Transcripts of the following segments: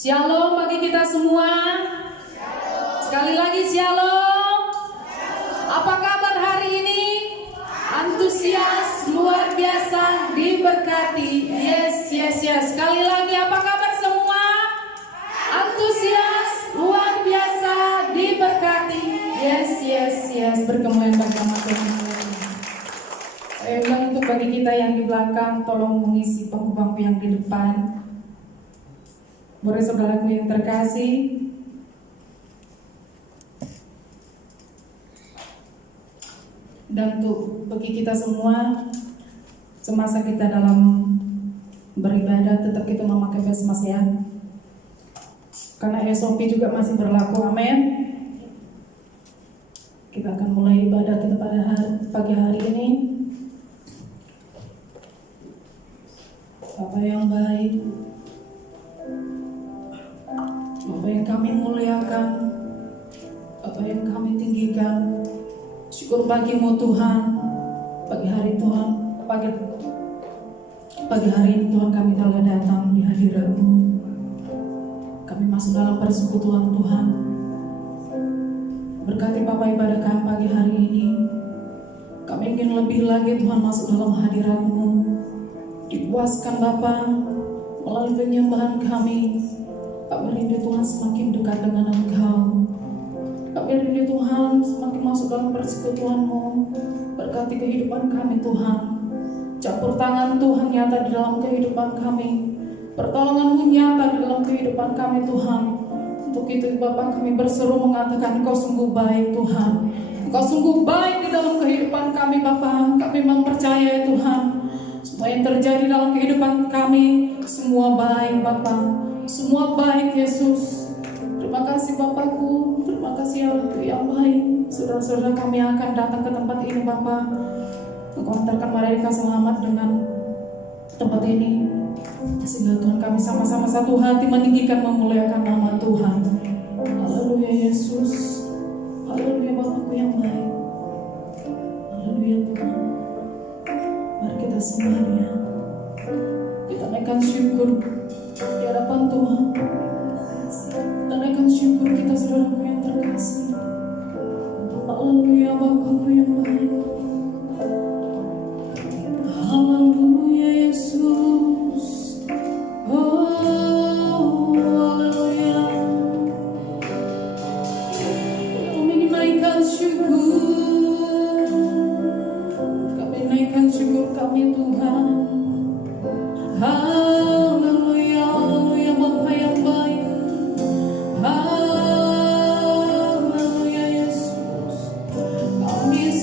Shalom bagi kita semua. Sekali lagi shalom. Apa kabar hari ini? Antusias, luar biasa, diberkati. Yes. Sekali lagi apa kabar semua? Antusias, luar biasa, diberkati. Yes. Berkemuliaan bersama Tuhan. Saya bilang untuk bagi kita yang di belakang, tolong mengisi bangku-bangku yang di depan. Boleh saudaraku yang terkasih, dan untuk bagi kita semua, semasa kita dalam beribadah tetap kita memakai face mask ya, karena SOP juga masih berlaku. Amin. Kita akan mulai ibadah kita pada pagi hari ini. Bapa yang baik, Bapa yang kami muliakan, Bapa yang kami tinggikan, syukur bagimu Tuhan. Pagi hari Tuhan, pagi hari ini Tuhan kami telah datang di hadirat-Mu. Kami masuk dalam persekutuan Tuhan. Berkati Bapa ibadah kami pagi hari ini. Kami ingin lebih lagi Tuhan masuk dalam hadirat-Mu. Dipuaskan Bapa melalui penyembahan kami. Kami rindu Tuhan semakin dekat dengan Engkau. Kami rindu Tuhan semakin masuk dalam persekutuan-Mu. Berkati kehidupan kami Tuhan. Campur tangan Tuhan nyata di dalam kehidupan kami. Pertolongan-Mu nyata di dalam kehidupan kami Tuhan. Untuk itu Bapa kami berseru mengatakan Engkau sungguh baik Tuhan. Engkau sungguh baik di dalam kehidupan kami Bapa. Kami mempercayai Tuhan. Semua yang terjadi dalam kehidupan kami, semua baik Bapa. Semua baik Yesus. Terima kasih Bapakku. Terima kasih Allah yang baik. Saudara-saudara kami akan datang ke tempat ini Bapa. Engkau antarkan mereka selamat dengan tempat ini, sehingga Tuhan kami sama-sama satu hati meninggikan memuliakan nama Tuhan. Haleluya Yesus. Haleluya Bapakku yang baik. Haleluya Tuhan. Mari kita sembah Dia. Kita naikkan syukur di hadapan Tuhan. Kita naikkan syukur kita saudaraku yang terkasih. Haleluya Bapakku yang baik. Haleluya Yesus. Oh haleluya. Kami naikkan syukur. Kami naikkan syukur kami Tuhan. Haleluya, haleluya Bapa yang baik. Haleluya Yesus. Kami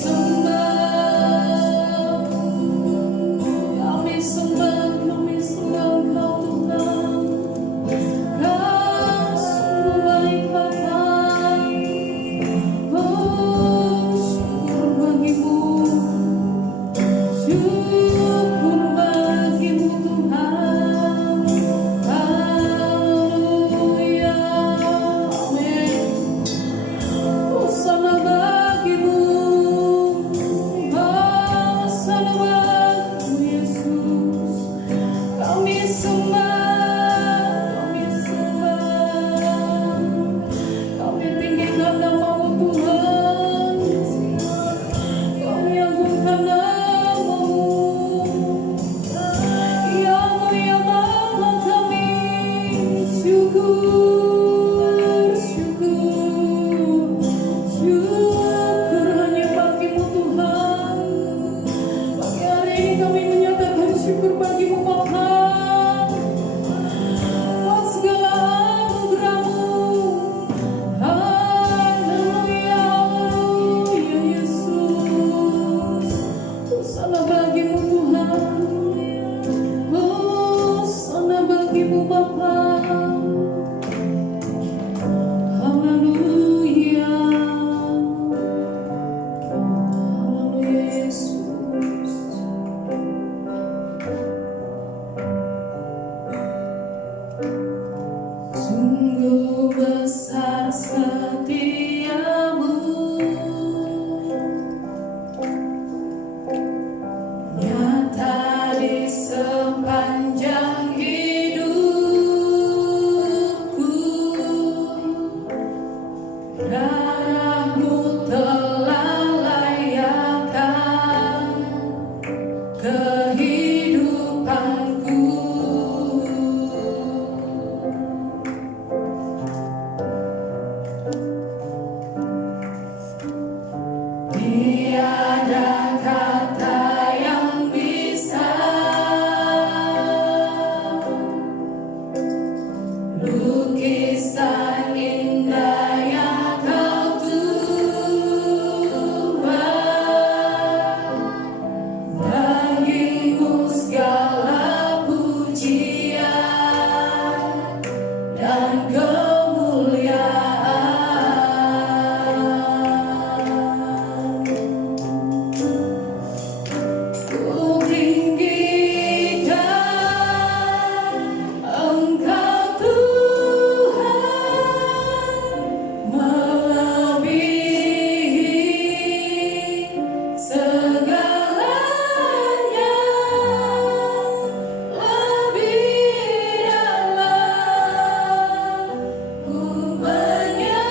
Tiada kata yang bisa lukisan indah yang kau tuai. Bagimu segala pujian dan kemuliaan. Ku tinggikan Engkau Tuhan, melebihi segalanya, lebih dalam ku menyembah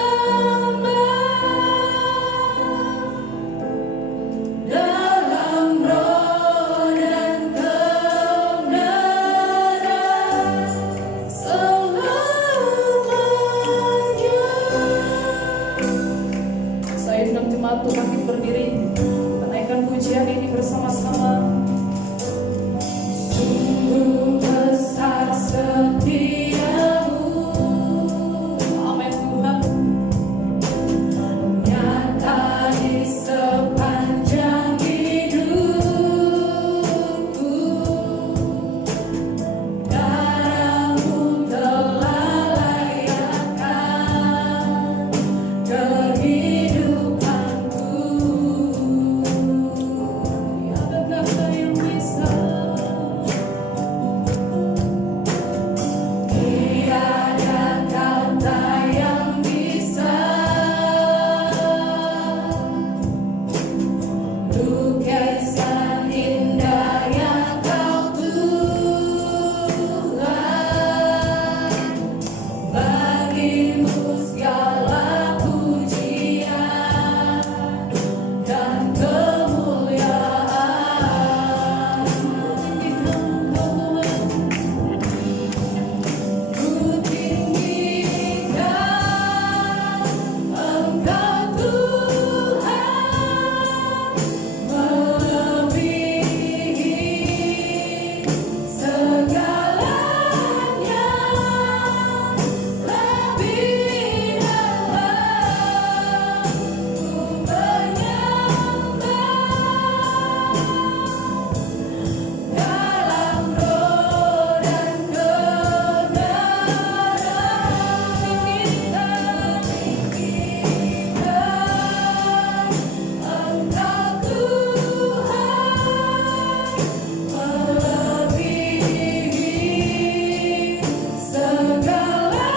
dalam roh dan kebenaran selamanya. Saya undang jemaat untuk bangkit berdiri, menaikkan pujian ini bersama-sama. Sungguh besar setiamu, amin Tuhan, nyata di sepanjang hidupku. Darahmu telah layakkan kehidupanku. Tiada kata yang bisa, tiada kata yang bisa lukisan indah yang kau tuai. Bagimu segala pujian dan kemuliaan. Ku tinggikan Engkau Tuhan, melebihi segalanya, lebih dalam ku menyembah dalam roh dan kebenaran. Tinggikan Engkau Tuhan, melebihi segalanya,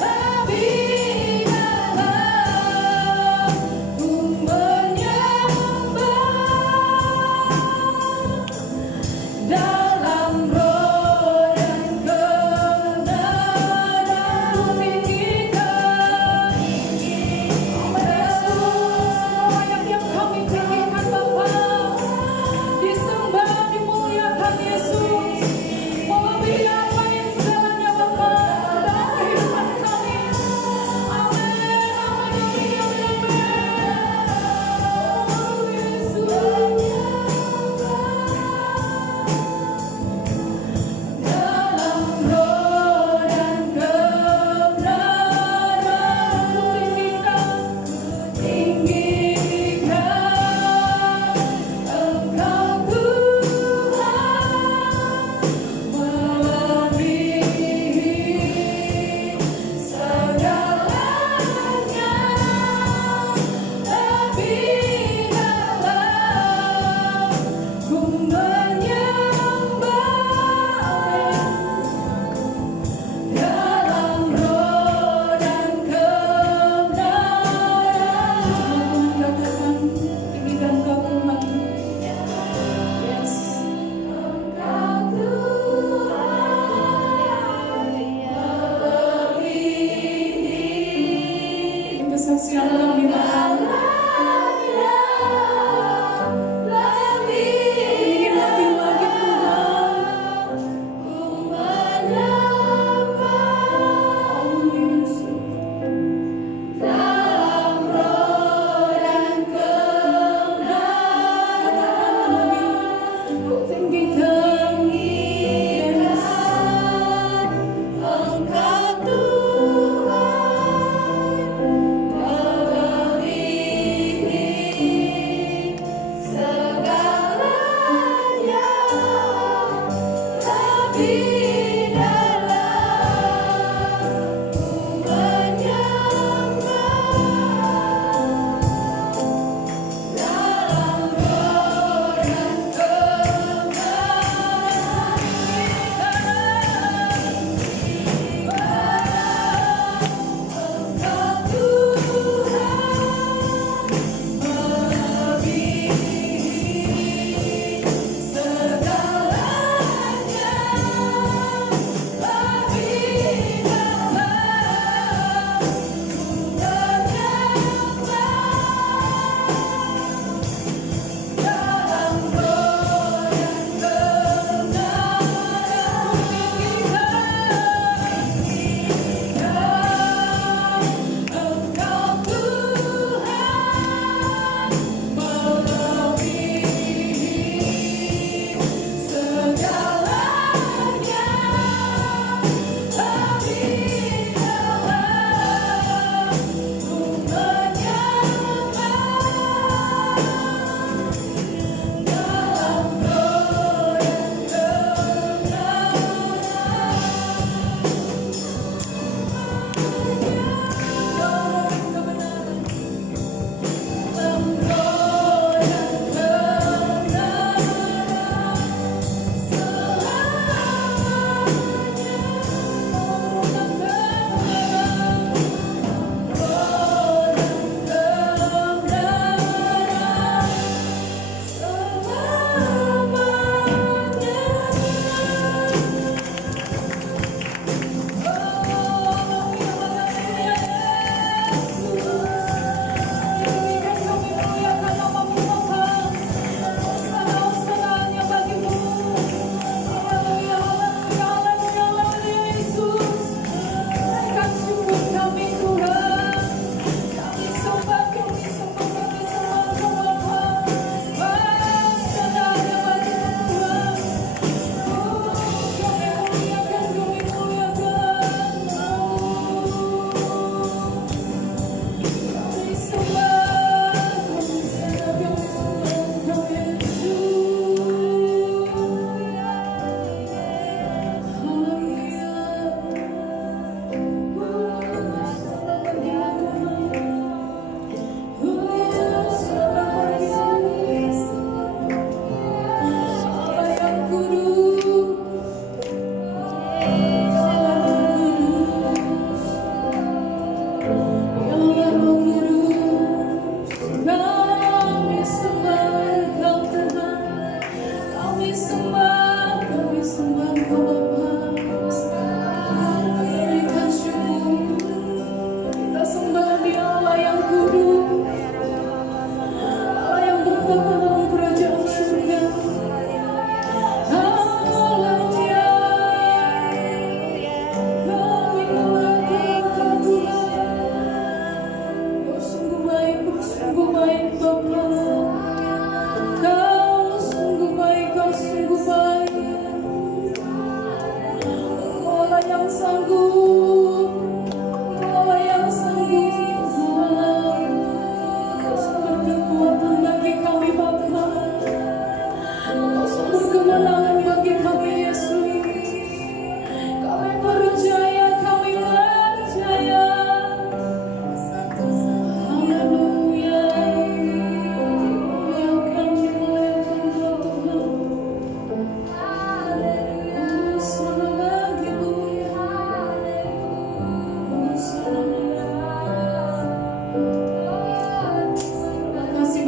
lebih dalam ku menyembah dalam roh dan kebenaran. Tinggikan Yesus, yang kami tinggikan Bapa, disembah, dimuliakan Yesus, melebihi apa yang segalanya Bapa dalam kehidupan kami. Amin, amin, amin, amin. Yesus, dalam roh dan kebenaran. Ku tinggikan Engkau Tuhan, melebihi segalanya, lebih dalam ku menyembah dalam roh dan kebenaran. Katakan, tinggikan Engkau Tuhan. Yes. Engkau Tuhan, melebihi kesaksian dalam iman. Lebih lagi Tuhan, ku menyembah dalam roh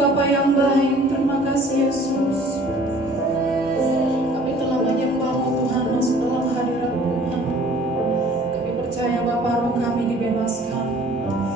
Bapa yang baik, terima kasih Yesus. Kami telah menyembah-Mu Tuhan, masuk dalam hadirat Tuhan. Kami percaya Bapa, roh kami dibebaskan.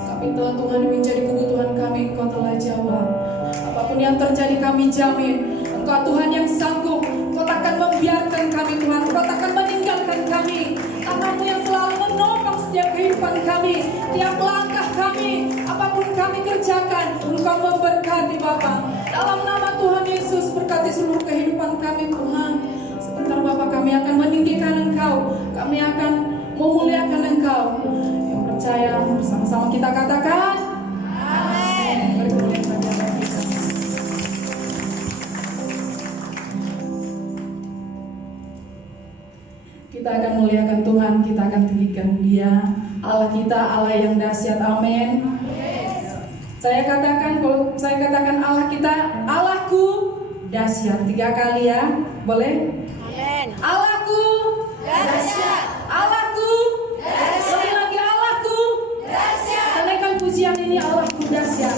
Kami telah Tuhan menjadi kebutuhan kami, Engkau telah jawab. Apapun yang terjadi kami jamin, Engkau Tuhan yang sanggup. Engkau takkan membiarkan kami Tuhan, Engkau takkan meninggalkan kami. Tangan-Mu yang selalu menopang setiap kehidupan kami, tiap langkah kami, apapun kami kerjakan, Engkau memberkati Bapa. Dalam nama Tuhan Yesus, berkati seluruh kehidupan kami Tuhan. Sebentar Bapa, kami akan meninggikan Engkau, kami akan memuliakan Engkau. Yang percaya bersama-sama kita katakan amin. Mari kemuliaan bagi Allah kita. Kita akan muliakan Tuhan, kita akan tinggikan Dia. Allah kita, Allah yang dahsyat, amin. Saya katakan Allah kita, Allahku dahsyat. 3 kali ya, boleh? Amin. Allahku dahsyat. Allahku dahsyat. Lebih lagi Allahku dahsyat. Naikkan pujian ini, Allahku dahsyat.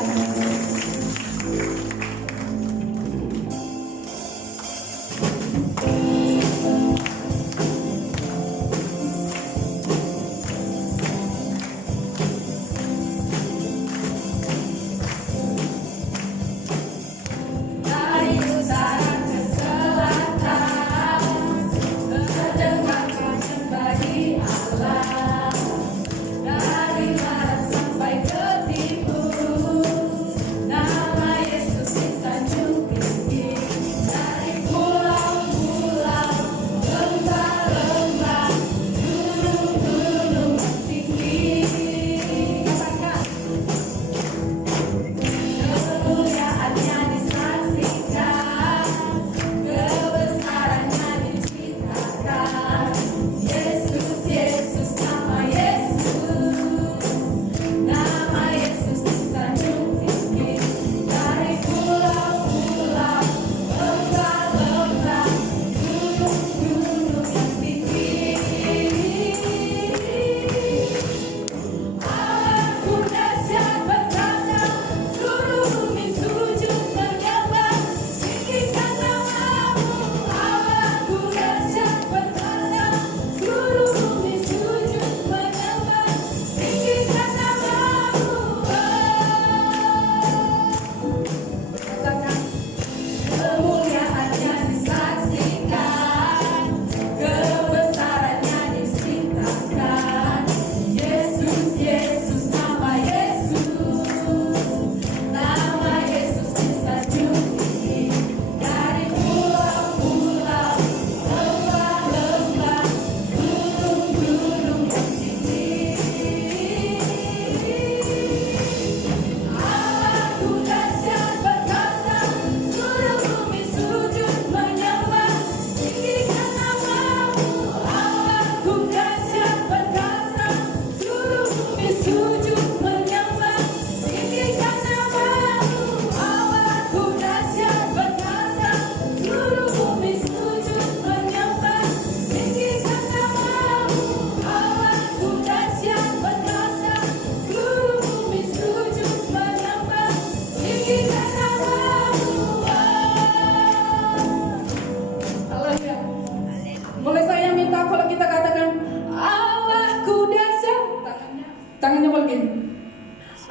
Tangannya begini.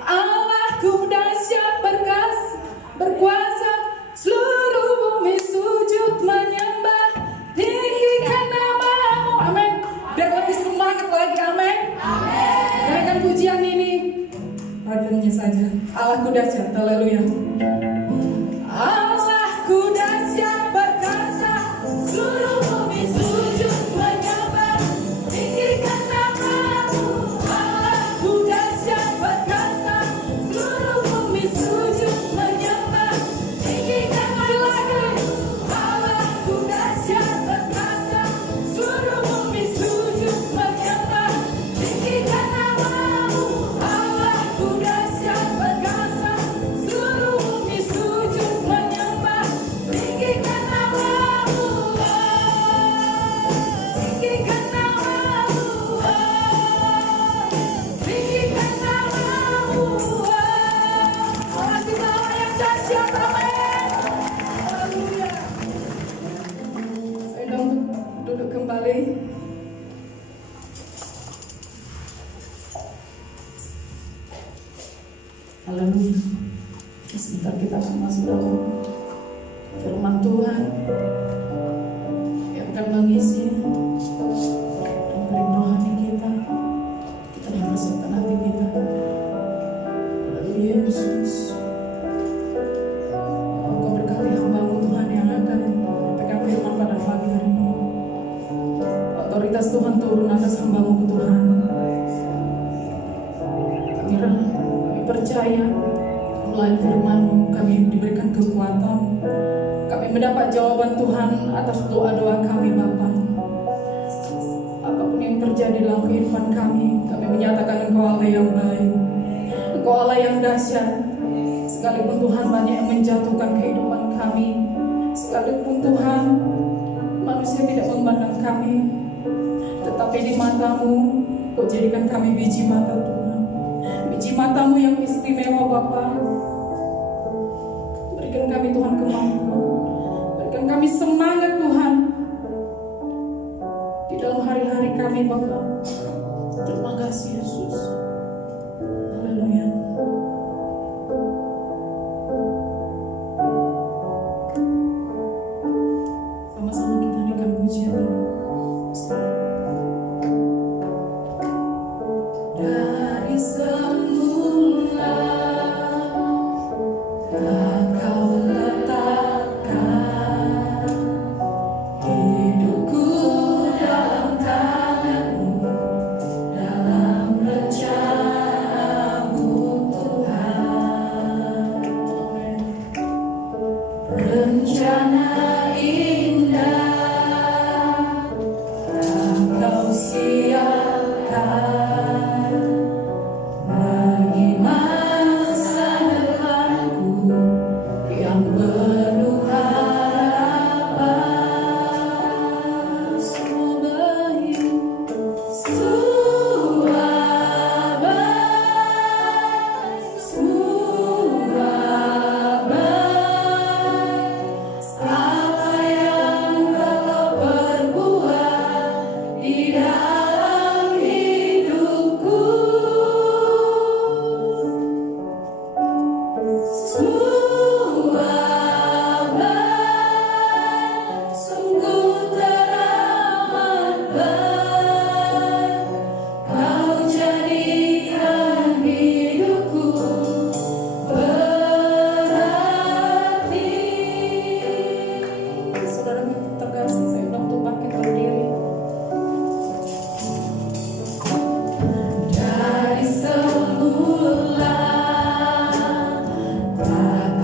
Allahku dahsyat berkuasa, seluruh bumi sujud menyembah, tinggikan nama-Mu. Amin. Biar lebih semangat lagi, amin. Naikkan pujian ini. Padanya saja. Allahku dahsyat, haleluya. Allahku dahsyat berkuasa, seluruh bumi sujud menyembah, tinggikan nama-Mu. Allahku dahsyat berkuasa, seluruh bumi sujud menyembah, tinggikan lagi. Allahku dahsyat berkuasa, seluruh bumi sujud menyembah, tinggikan nama-Mu. Allahku dahsyat berkuasa, seluruh bumi sujud menyembah. dahsyat. Amin. Haleluya. Saya duduk kembali. Haleluya. Sebentar kita akan masuk dalam firman Tuhan yang akan mengisi dan beri rohani kita. Kita mempersiapkan hati kita. Haleluya Yesus. Engkau berkati hamba-Mu Tuhan yang akan menyampaikan firman pada pagi hari ini. Otoritas Tuhan turun atas hamba-Mu Tuhan. Kami percaya melalui firman-Mu kami diberikan kekuatan. Kami mendapat jawaban Tuhan atas doa-doa kami Bapa. Apapun yang terjadi dalam kehidupan kami menyatakan Engkau Allah yang baik, Engkau Allah yang dahsyat. Sekalipun Tuhan banyak yang menjatuhkan kehidupan kami, sekalipun Tuhan manusia tidak memandang kami, tetapi di mata-Mu Kau jadikan kami biji mata Tuhan, biji mata-Mu yang istimewa Bapa. Berikan kami Tuhan kemampuan, berikan kami semangat Tuhan di dalam hari-hari kami Bapa. Terima kasih Yesus. Haleluya. Sama-sama kita naikkan pujian ini. Dari semula Kau letakkan hidupku dalam tangan-Mu, dalam rencana-Mu Tuhan. Rencana indah Kau siapkan bagi masa depanku yang penuh harapan. Semua baik, semua baik, semua baik. Apa yang Kau perbuat di dalam hidupku, semua baik, sungguh teramat baik. Kau jadikan hidupku berarti. Saudara terkasih, saya undang untuk bangkit berdiri. Dari semula tak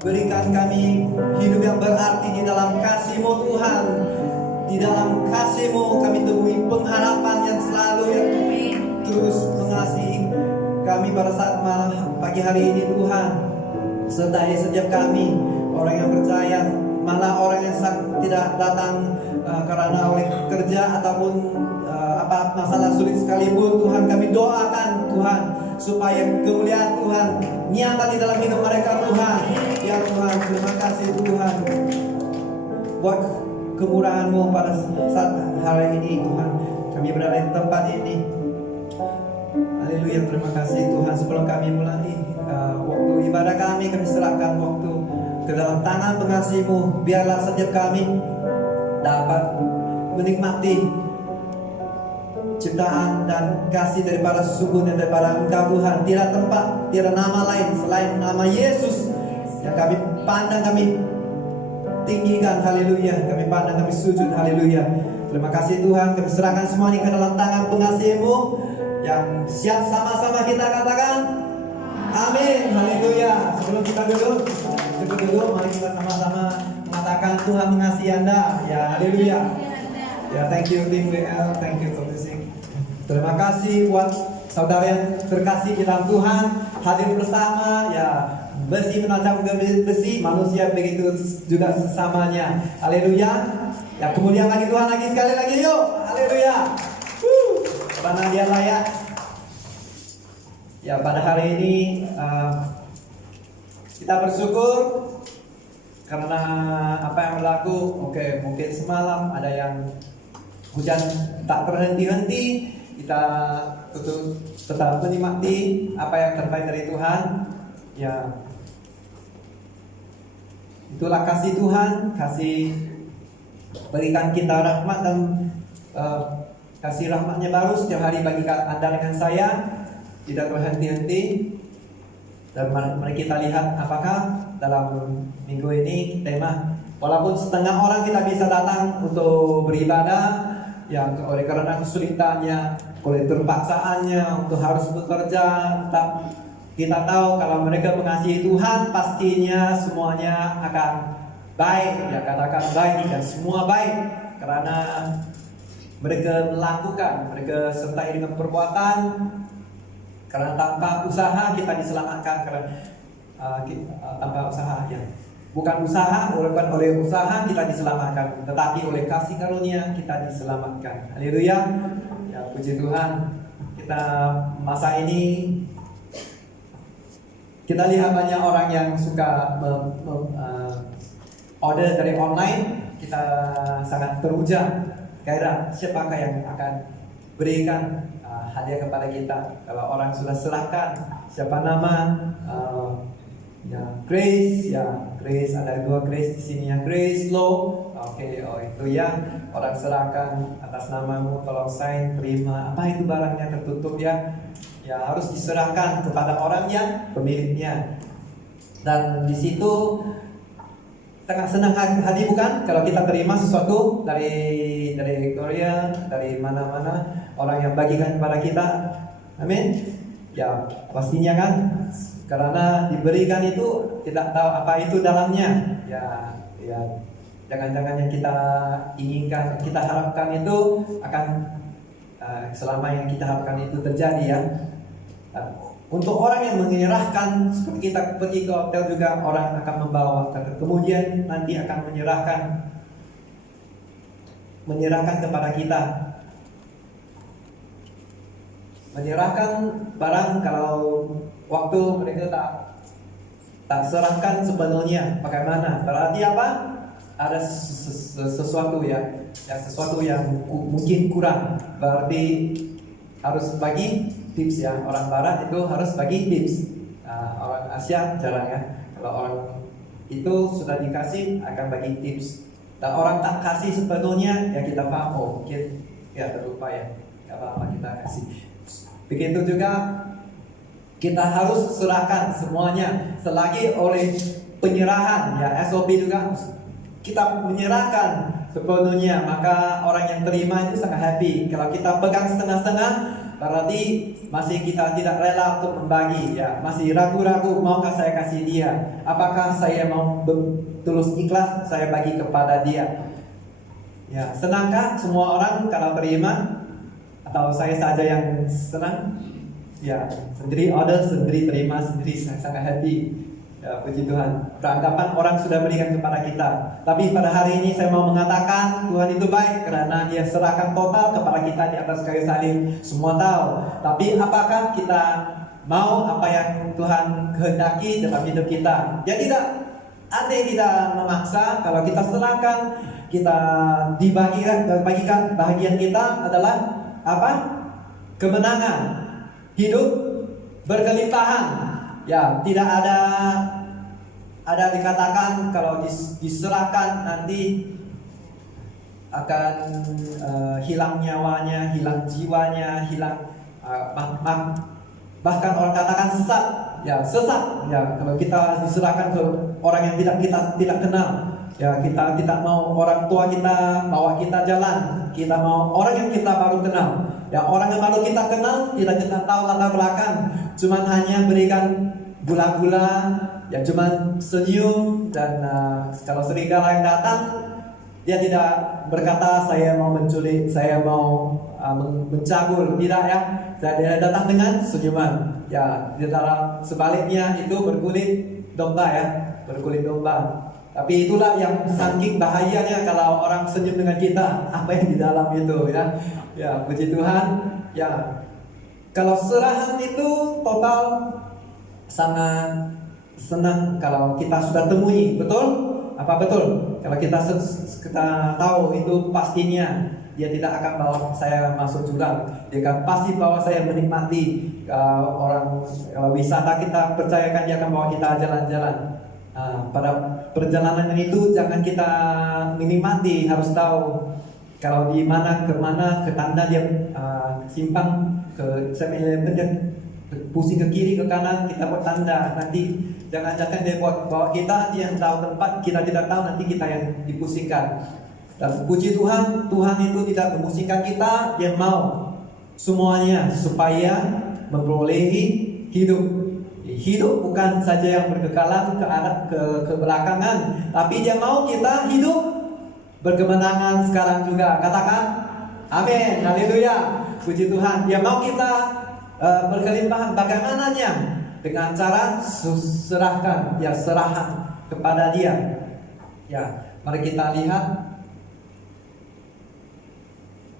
berikan kami hidup yang berarti di dalam kasih-Mu Tuhan. Di dalam kasih-Mu kami temui pengharapan yang selalu yang terus mengasihi kami pada saat pagi hari ini Tuhan. Sertai setiap kami, orang yang percaya, malah orang yang tidak datang karena oleh kerja ataupun apa masalah sulit sekalipun, Tuhan kami doakan Tuhan supaya kemuliaan Tuhan nyata di dalam hidup mereka Tuhan. Ya Tuhan, terima kasih Tuhan buat kemurahan-Mu pada saat hari ini Tuhan. Kami berada di tempat ini. Haleluya, terima kasih Tuhan. Sebelum kami mulai waktu ibadah kami serahkan waktu ke dalam tangan pengasih-Mu. Biarlah setiap kami dapat menikmati ciptaan dan kasih daripada sesungguhnya daripada Engkau Tuhan. Tidak tempat, tidak nama lain selain nama Yesus yang kami pandang, kami tinggikan. Haleluya, kami pandang, kami sujud. Haleluya. Terima kasih Tuhan. Kami serahkan semua ini ke dalam tangan pengasih-Mu yang siap. Sama-sama kita katakan amin. Haleluya. Sebelum kita duduk, mari kita sama-sama mengatakan Tuhan mengasihi Anda. Ya, haleluya. Ya, thank you tim WL, thank you for listening. Terima kasih buat saudara yang terkasih di dalam Tuhan, hadir bersama. Ya, besi menancap ke besi, manusia begitu juga sesamanya. Haleluya. Ya, kemudian lagi Tuhan lagi sekali lagi yuk. Haleluya. Karena Dia layak. Ya, pada hari ini kita bersyukur karena apa yang berlaku. Oke, mungkin semalam ada yang hujan tak berhenti-henti. Kita tetap menikmati apa yang terbaik dari Tuhan. Ya, itulah kasih Tuhan, kasih berikan kita rahmat dan kasih rahmatnya baru setiap hari bagi Anda dengan saya. Tidak berhenti-henti. Dan mari kita lihat apakah dalam minggu ini tema. Walaupun setengah orang kita bisa datang untuk beribadah, yang oleh karena kesulitannya, oleh terpaksaannya untuk harus bekerja, kita tahu kalau mereka mengasihi Tuhan, pastinya semuanya akan baik. Ya, katakan baik, dan semua baik karena mereka melakukan, mereka sertai dengan perbuatan. Karena tanpa usaha kita diselamatkan, karena tanpa usaha ya. Bukan usaha, bukan oleh usaha kita diselamatkan, tetapi oleh kasih karunia kita diselamatkan. Haleluya. Ya, puji Tuhan. Kita masa ini kita lihat banyak orang yang suka order dari online. Kita sangat teruja. Kira siapakah yang akan berikan hadiah kepada kita? Kalau orang sudah serahkan, siapa nama? Ya, Grace, ya Grace, ada dua Grace di sini ya, Grace Low. Oke, oh itu ya, orang serahkan atas namamu, tolong sign, terima. Apa itu barangnya tertutup ya? Ya harus diserahkan kepada orang yang pemiliknya. Dan di situ tengah senang hati bukan? Kalau kita terima sesuatu dari Korea, dari mana-mana, orang yang bagikan kepada kita, amin. Ya pastinya kan, karena diberikan itu tidak tahu apa itu dalamnya. Ya jangan-jangan yang kita inginkan, kita harapkan itu akan selama yang kita harapkan itu terjadi ya. Untuk orang yang menyerahkan, seperti kita pergi ke hotel juga, orang akan membawa, kemudian nanti akan menyerahkan kepada kita. Menyerahkan barang kalau waktu mereka tak serahkan sepenuhnya, bagaimana? Berarti apa? Ada sesuatu ya sesuatu yang mungkin kurang. Berarti harus bagi tips ya. Orang Barat itu harus bagi tips. Orang Asia jarang ya. Kalau orang itu sudah dikasih akan bagi tips. Dan orang tak kasih sepenuhnya ya kita paham. Oh mungkin ya terlupa ya. Gak apa-apa kita kasih. Begitu juga kita harus serahkan semuanya. Selagi oleh penyerahan ya SOP juga kita menyerahkan sepenuhnya, maka orang yang terima itu sangat happy. Kalau kita pegang setengah-setengah, berarti masih kita tidak rela untuk membagi, ya. Masih ragu-ragu, maukah saya kasih dia? Apakah saya mau tulus ikhlas saya bagi kepada dia? Ya, senangkah semua orang kalau terima? Atau saya saja yang senang? Ya, sendiri order, sendiri terima, sendiri sangat happy. Ya, puji Tuhan. Beranggapan orang sudah berikan kepada kita. Tapi pada hari ini saya mau mengatakan Tuhan itu baik karena Dia serahkan total kepada kita di atas kayu salib. Semua tahu. Tapi apakah kita mau apa yang Tuhan kehendaki dalam hidup kita? Ya tidak. Andai kita memaksa, kalau kita serahkan, kita bagikan bahagian kita adalah apa? Kemenangan, hidup berkelimpahan. Ya, tidak ada dikatakan kalau diserahkan nanti akan hilang nyawanya, hilang jiwanya, hilang bahkan orang katakan sesat. Ya, sesat. Ya, kalau kita diserahkan ke orang yang kita tidak kenal. Ya, kita tidak mau orang tua kita bawa kita jalan. Kita mau orang yang kita baru kenal. Ya, orang yang baru kita kenal, tidak kita tahu latar belakang, cuman hanya berikan gula-gula, ya cuman senyum. Dan kalau serigala yang datang, dia tidak berkata saya mau menculik, saya mau mencabul, tidak ya. Dia datang dengan senyuman. Ya, di dalam sebaliknya itu berkulit domba ya, berkulit domba. Tapi itulah yang saking bahayanya kalau orang senyum dengan kita, apa yang di dalam itu ya. Ya, puji Tuhan. Ya, kalau serahan itu total, sangat senang kalau kita sudah temui, betul? Apa betul? Kalau kita tahu itu pastinya Dia tidak akan bawa saya masuk jurang. Dia akan pasti bawa saya menikmati. Orang kalau wisata kita percayakan Dia akan bawa kita jalan-jalan. Pada perjalanan itu jangan kita menikmati, harus tahu kalau di mana ke tanda dia simpang ke 7-Eleven dia pusing ke kiri ke kanan, kita buat tanda. Nanti jangan-jangan dia bawa kita, dia yang tahu tempat, kita tidak tahu, nanti kita yang dipusingkan. Dan puji Tuhan, Tuhan itu tidak memusingkan kita, Dia mau semuanya supaya memperolehi hidup. Hidup bukan saja yang berkekalan ke belakangan, tapi Dia mau kita hidup berkemenangan sekarang juga. Katakan amin, haleluya, puji Tuhan. Dia mau kita berkelimpahan. Bagaimananya? Dengan cara serahkan, ya serahan kepada Dia. Ya, mari kita lihat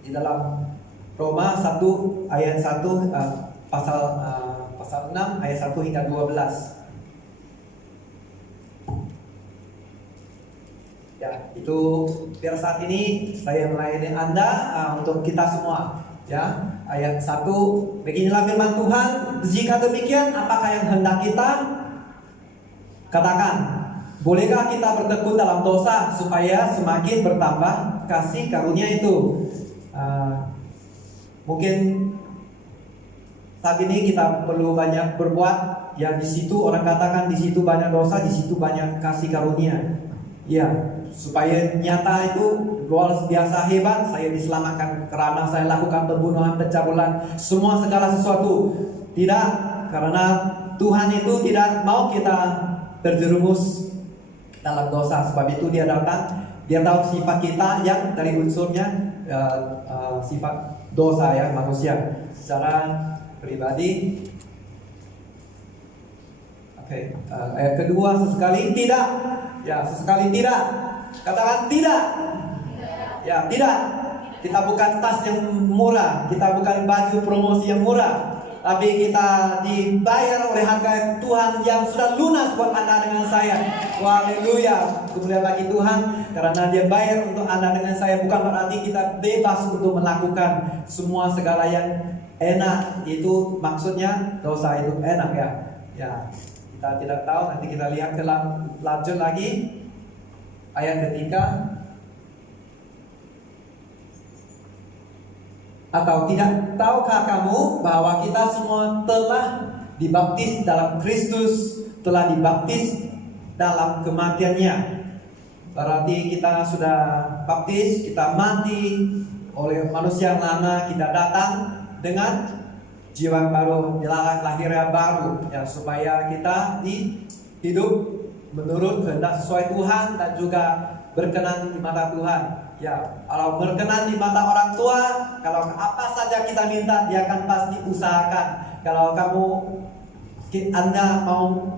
di dalam Roma 1 ayat 1 pasal 6 ayat 1 hingga 12. Ya, itu biar saat ini saya melayani Anda untuk kita semua. Ya, ayat 1, beginilah firman Tuhan, jika demikian apakah yang hendak kita katakan? Bolehkah kita bertekun dalam dosa supaya semakin bertambah kasih karunia itu? Mungkin saat ini kita perlu banyak berbuat. Ya, di situ orang katakan di situ banyak dosa, di situ banyak kasih karunia. Ya, supaya nyata itu luar biasa hebat, saya diselamatkan karena saya lakukan pembunuhan, pencabulan, semua segala sesuatu. Tidak, karena Tuhan itu tidak mau kita terjerumus dalam dosa. Sebab itu Dia datang, Dia tahu sifat kita yang dari unsurnya sifat dosa ya, manusia secara pribadi. Oke, ayat kedua, sesekali tidak. Ya, sesekali tidak. Katakan tidak. Ya, tidak. Kita bukan tas yang murah, kita bukan baju promosi yang murah, tapi kita dibayar oleh harga Tuhan yang sudah lunas buat Anda dengan saya. Haleluya, kemuliaan bagi Tuhan, karena Dia bayar untuk Anda dengan saya. Bukan berarti kita bebas untuk melakukan semua segala yang enak. Itu maksudnya dosa itu enak ya. Ya, kita tidak tahu, nanti kita lihat lanjut lagi ayat ketiga. Atau tidak tahukah kamu bahwa kita semua telah dibaptis dalam Kristus, telah dibaptis dalam kematiannya. Berarti kita sudah baptis, kita mati oleh manusia yang lama, kita datang dengan jiwa baru, lahirnya baru, ya, supaya kita hidup menurut kehendak sesuai Tuhan dan juga berkenan di mata Tuhan. Ya, kalau berkenan di mata orang tua, kalau apa saja kita minta, dia akan pasti usahakan. Kalau Anda mau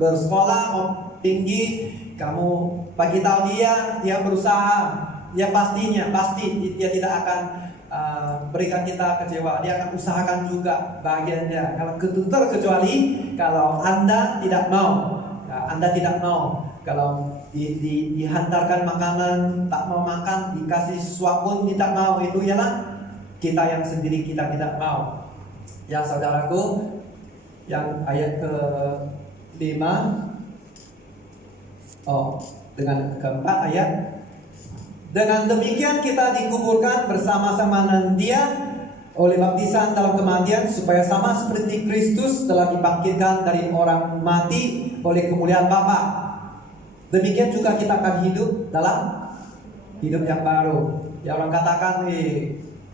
bersekolah, mau tinggi, kamu bagi tahu dia berusaha, dia pasti dia tidak akan berikan kita kecewa. Dia akan usahakan juga bagiannya. Kalau terkecuali kalau Anda tidak mau, kalau dihantarkan makanan tak mau makan, dikasih suap pun tidak mau, itu ialah kita yang sendiri, kita tidak mau. Ya saudaraku, yang ayat ke-5, dengan keempat ayat, dengan demikian kita dikuburkan bersama-sama dengan Dia oleh baptisan dalam kematian, supaya sama seperti Kristus telah dibangkitkan dari orang mati oleh kemuliaan Bapa, demikian juga kita akan hidup dalam hidup yang baru. Ya, orang katakan,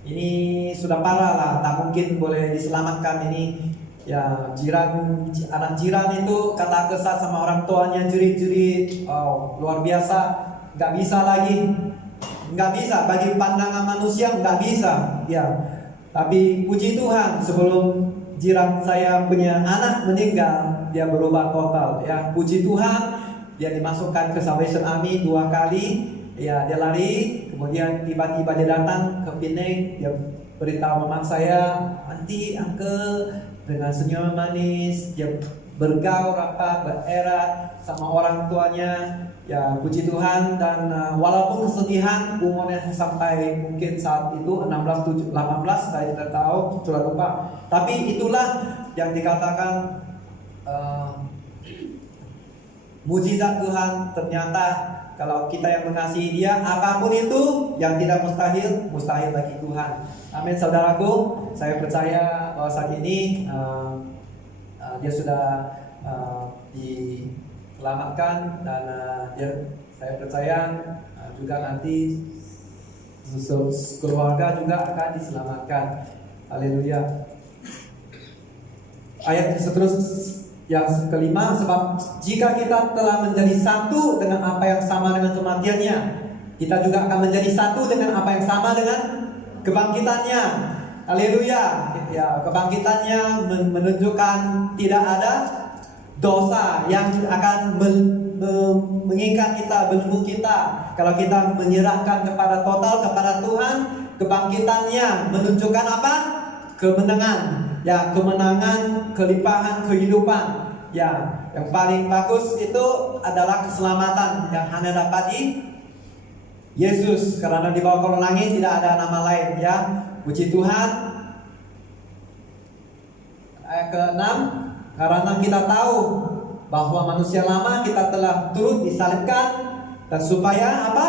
ini sudah parah lah, tak mungkin boleh diselamatkan ini. Ya, anak jiran itu kata kesat sama orang tuanya, jerit-jerit, luar biasa, nggak bisa lagi, nggak bisa bagi pandangan manusia, nggak bisa. Ya, tapi puji Tuhan, sebelum jiran saya punya anak meninggal, dia berubah total. Ya, puji Tuhan, dia dimasukkan ke Salvation Army 2 kali. Ya, dia lari, kemudian tiba-tiba dia datang ke Penang, dia beritahu mama saya, "Anti, uncle," dengan senyum manis, dia bergaul bererat sama orang tuanya. Ya, puji Tuhan. Dan walaupun kesedihan, umurnya sampai mungkin saat itu 16, 17, 18, saya tidak tahu, sudah lupa. Tapi itulah yang dikatakan mujizat Tuhan. Ternyata kalau kita yang mengasihi Dia, apapun itu yang tidak mustahil, mustahil bagi Tuhan. Amin, saudaraku. Saya percaya bahwa saat ini dia sudah diselamatkan, dan saya percaya juga nanti keluarga juga akan diselamatkan. Haleluya. Ayat seterusnya yang kelima, sebab jika kita telah menjadi satu dengan apa yang sama dengan kematiannya, kita juga akan menjadi satu dengan apa yang sama dengan kebangkitannya. Haleluya. Ya, kebangkitannya menunjukkan tidak ada dosa yang akan mengikat kita, belenggu kita. Kalau kita menyerahkan total kepada Tuhan, kebangkitannya menunjukkan apa? Kemenangan. Ya, kemenangan, kelimpahan kehidupan. Ya, yang paling bagus itu adalah keselamatan yang hanya dapat di Yesus, karena di bawah kolong langit tidak ada nama lain. Ya, puji Tuhan. Ayat ke-6, karena kita tahu bahwa manusia lama kita telah turut disalibkan, dan supaya apa?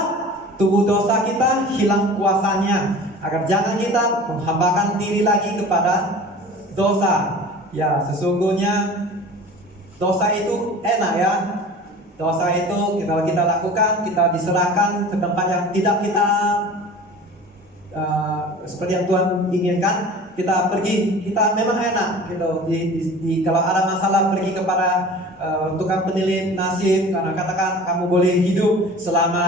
Tubuh dosa kita hilang kuasanya, agar jangan kita menghambakan diri lagi kepada dosa. Ya, sesungguhnya dosa itu enak ya. Dosa itu kalau kita lakukan, kita diserahkan ke tempat yang tidak kita seperti yang Tuhan inginkan. Kita pergi, kita memang enak gitu. Kalau ada masalah, pergi kepada tukang penilai nasib, karena katakan kamu boleh hidup selama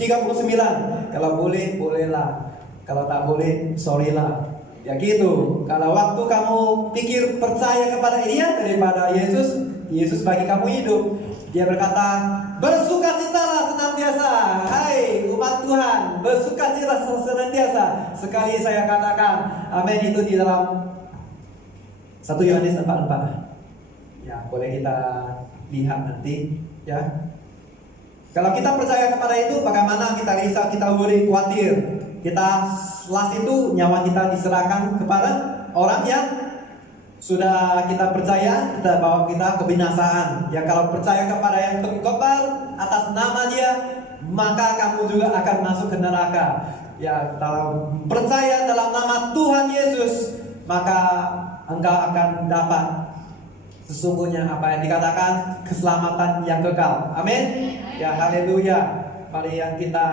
39. Kalau boleh, bolehlah. Kalau tak boleh, sorry lah. Ya gitu. Kalau waktu kamu pikir percaya kepada Dia daripada Yesus bagi kamu hidup, Dia berkata, bersukacitalah senantiasa, hai umat Tuhan, bersukacitalah senantiasa. Sekali saya katakan, amin, itu di dalam 1 Yohanes 4:4. Ya, boleh kita lihat nanti ya. Kalau kita percaya kepada itu, bagaimana kita risau, kita worry, khawatir. Kita last itu nyawa kita diserahkan kepada orang yang sudah kita percaya, kita bawa kita kebinasaan. Ya, kalau percaya kepada yang pengkhotbah atas nama Dia, maka kamu juga akan masuk ke neraka. Ya, kalau percaya dalam nama Tuhan Yesus, maka engkau akan dapat sesungguhnya apa yang dikatakan, keselamatan yang kekal. Amin. Ya, haleluya. Mari yang kita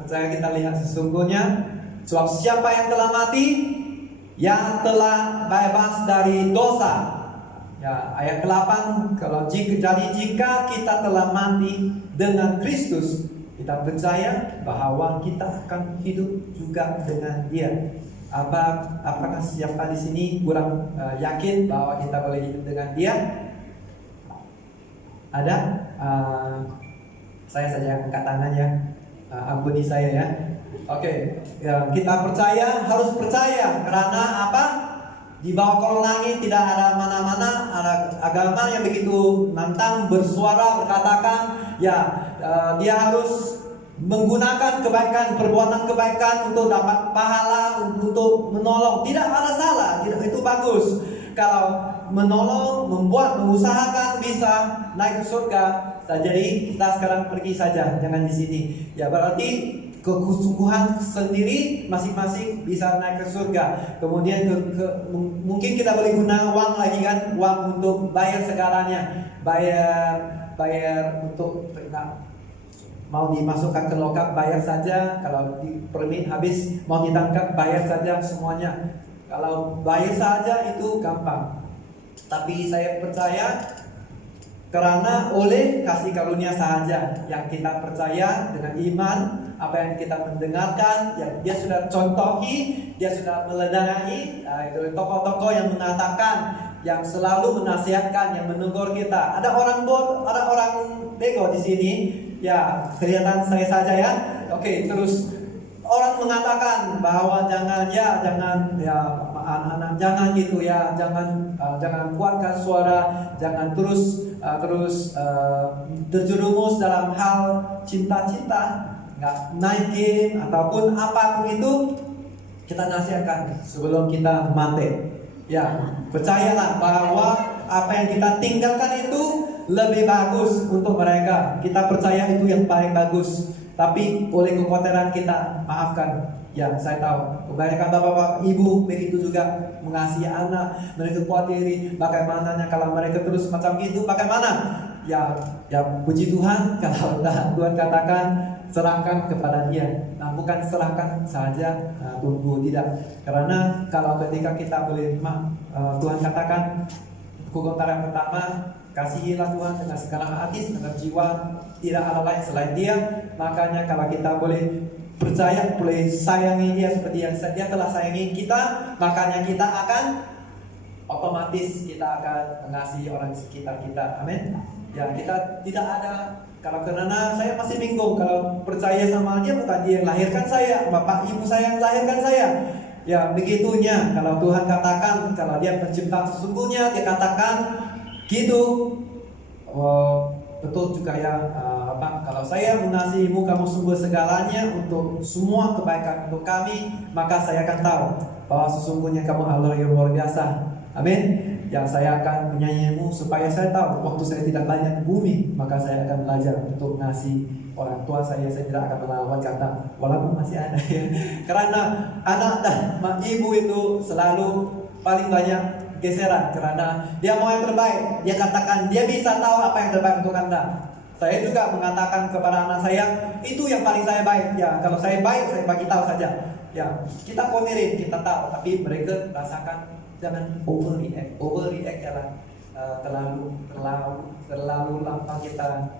percaya, kita lihat sesungguhnya, sebab siapa yang telah mati yang telah bebas dari dosa. Ya, ayat 8, jadi jika kita telah mati dengan Kristus, kita percaya bahwa kita akan hidup juga dengan Dia. Apakah siapa di sini kurang yakin bahwa kita boleh hidup dengan Dia? Ada? Saya saja angkat tangan ya. Ampuni saya ya. Oke, ya, kita harus percaya karena apa? Di bawah kolong langit tidak ada mana-mana ada agama yang begitu nantang bersuara berkatakan dia harus menggunakan perbuatan kebaikan untuk dapat pahala, untuk menolong. Tidak ada salah, itu bagus. Kalau menolong, mengusahakan bisa naik ke surga. Jadi kita sekarang pergi saja, jangan di sini. Ya berarti kesungguhan sendiri masing-masing bisa naik ke surga. Kemudian mungkin kita boleh guna uang lagi kan, uang untuk bayar segalanya, bayar untuk mau dimasukkan ke lokap bayar saja. Kalau di permit habis mau ditangkap bayar saja semuanya. Kalau bayar saja itu gampang. Tapi saya percaya karena oleh kasih karunia saja yang kita percaya dengan iman, apa yang kita mendengarkan, yang dia sudah contohi, dia sudah meledai, itu tokoh-tokoh yang mengatakan, yang selalu menasihatkan, yang menegur kita. Ada orang bego di sini, ya kelihatan saya saja ya. Oke, terus orang mengatakan bahwa jangan anak-anak jangan gitu ya, jangan kuatkan suara, jangan terus terjerumus dalam hal cinta-cinta, nggak naik game ataupun apapun itu. Kita nasihatkan sebelum kita mati. Ya, percayalah bahwa apa yang kita tinggalkan itu lebih bagus untuk mereka. Kita percaya itu yang paling bagus. Tapi oleh kekhawatiran kita, maafkan. Ya, saya tahu kebanyakan bapak-bapak, ibu begitu juga mengasihi anak. Mereka khawatiri bagaimana kalau mereka terus macam itu, bagaimana? Ya puji Tuhan kalau Tuhan katakan serahkan kepada Dia. Nah, bukan serahkan saja, tunggu, tidak. Karena kalau ketika kita boleh Tuhan katakan komentar yang pertama, kasihilah Tuhan dengan segala hati, dengan jiwa, tidak ada lain selain Dia. Makanya kalau kita boleh percaya, boleh sayangi Dia seperti yang Dia telah sayangi kita, makanya kita akan otomatis kita akan mengasihi orang di sekitar kita. Amin. Ya, kita tidak ada, kalau karena saya masih bingung, kalau percaya sama Dia, bukan Dia yang lahirkan saya, bapak ibu saya yang lahirkan saya. Ya, begitunya. Kalau Tuhan katakan, kalau Dia pencipta sesungguhnya, Dia katakan gitu. Betul juga ya, kalau saya mengasihimu, kamu sungguh segalanya untuk semua kebaikan untuk kami, maka saya akan tahu bahwa sesungguhnya kamu Allah yang luar biasa. Amin. Yang saya akan menyanyimu supaya saya tahu waktu saya tidak banyak di bumi, maka saya akan belajar untuk mengasihi orang tua saya tidak akan melawan kata walaupun masih ada ya. Karena anak dan ibu itu selalu paling banyak geseran, karena dia mau yang terbaik. Dia katakan dia bisa tahu apa yang terbaik untuk Anda. Saya juga mengatakan kepada anak saya, itu yang paling saya baik. Ya, kalau saya baik, saya bagi tahu saja. Ya, kita konerin, kita tahu, tapi mereka rasakan. Jangan overreact adalah terlalu lama kita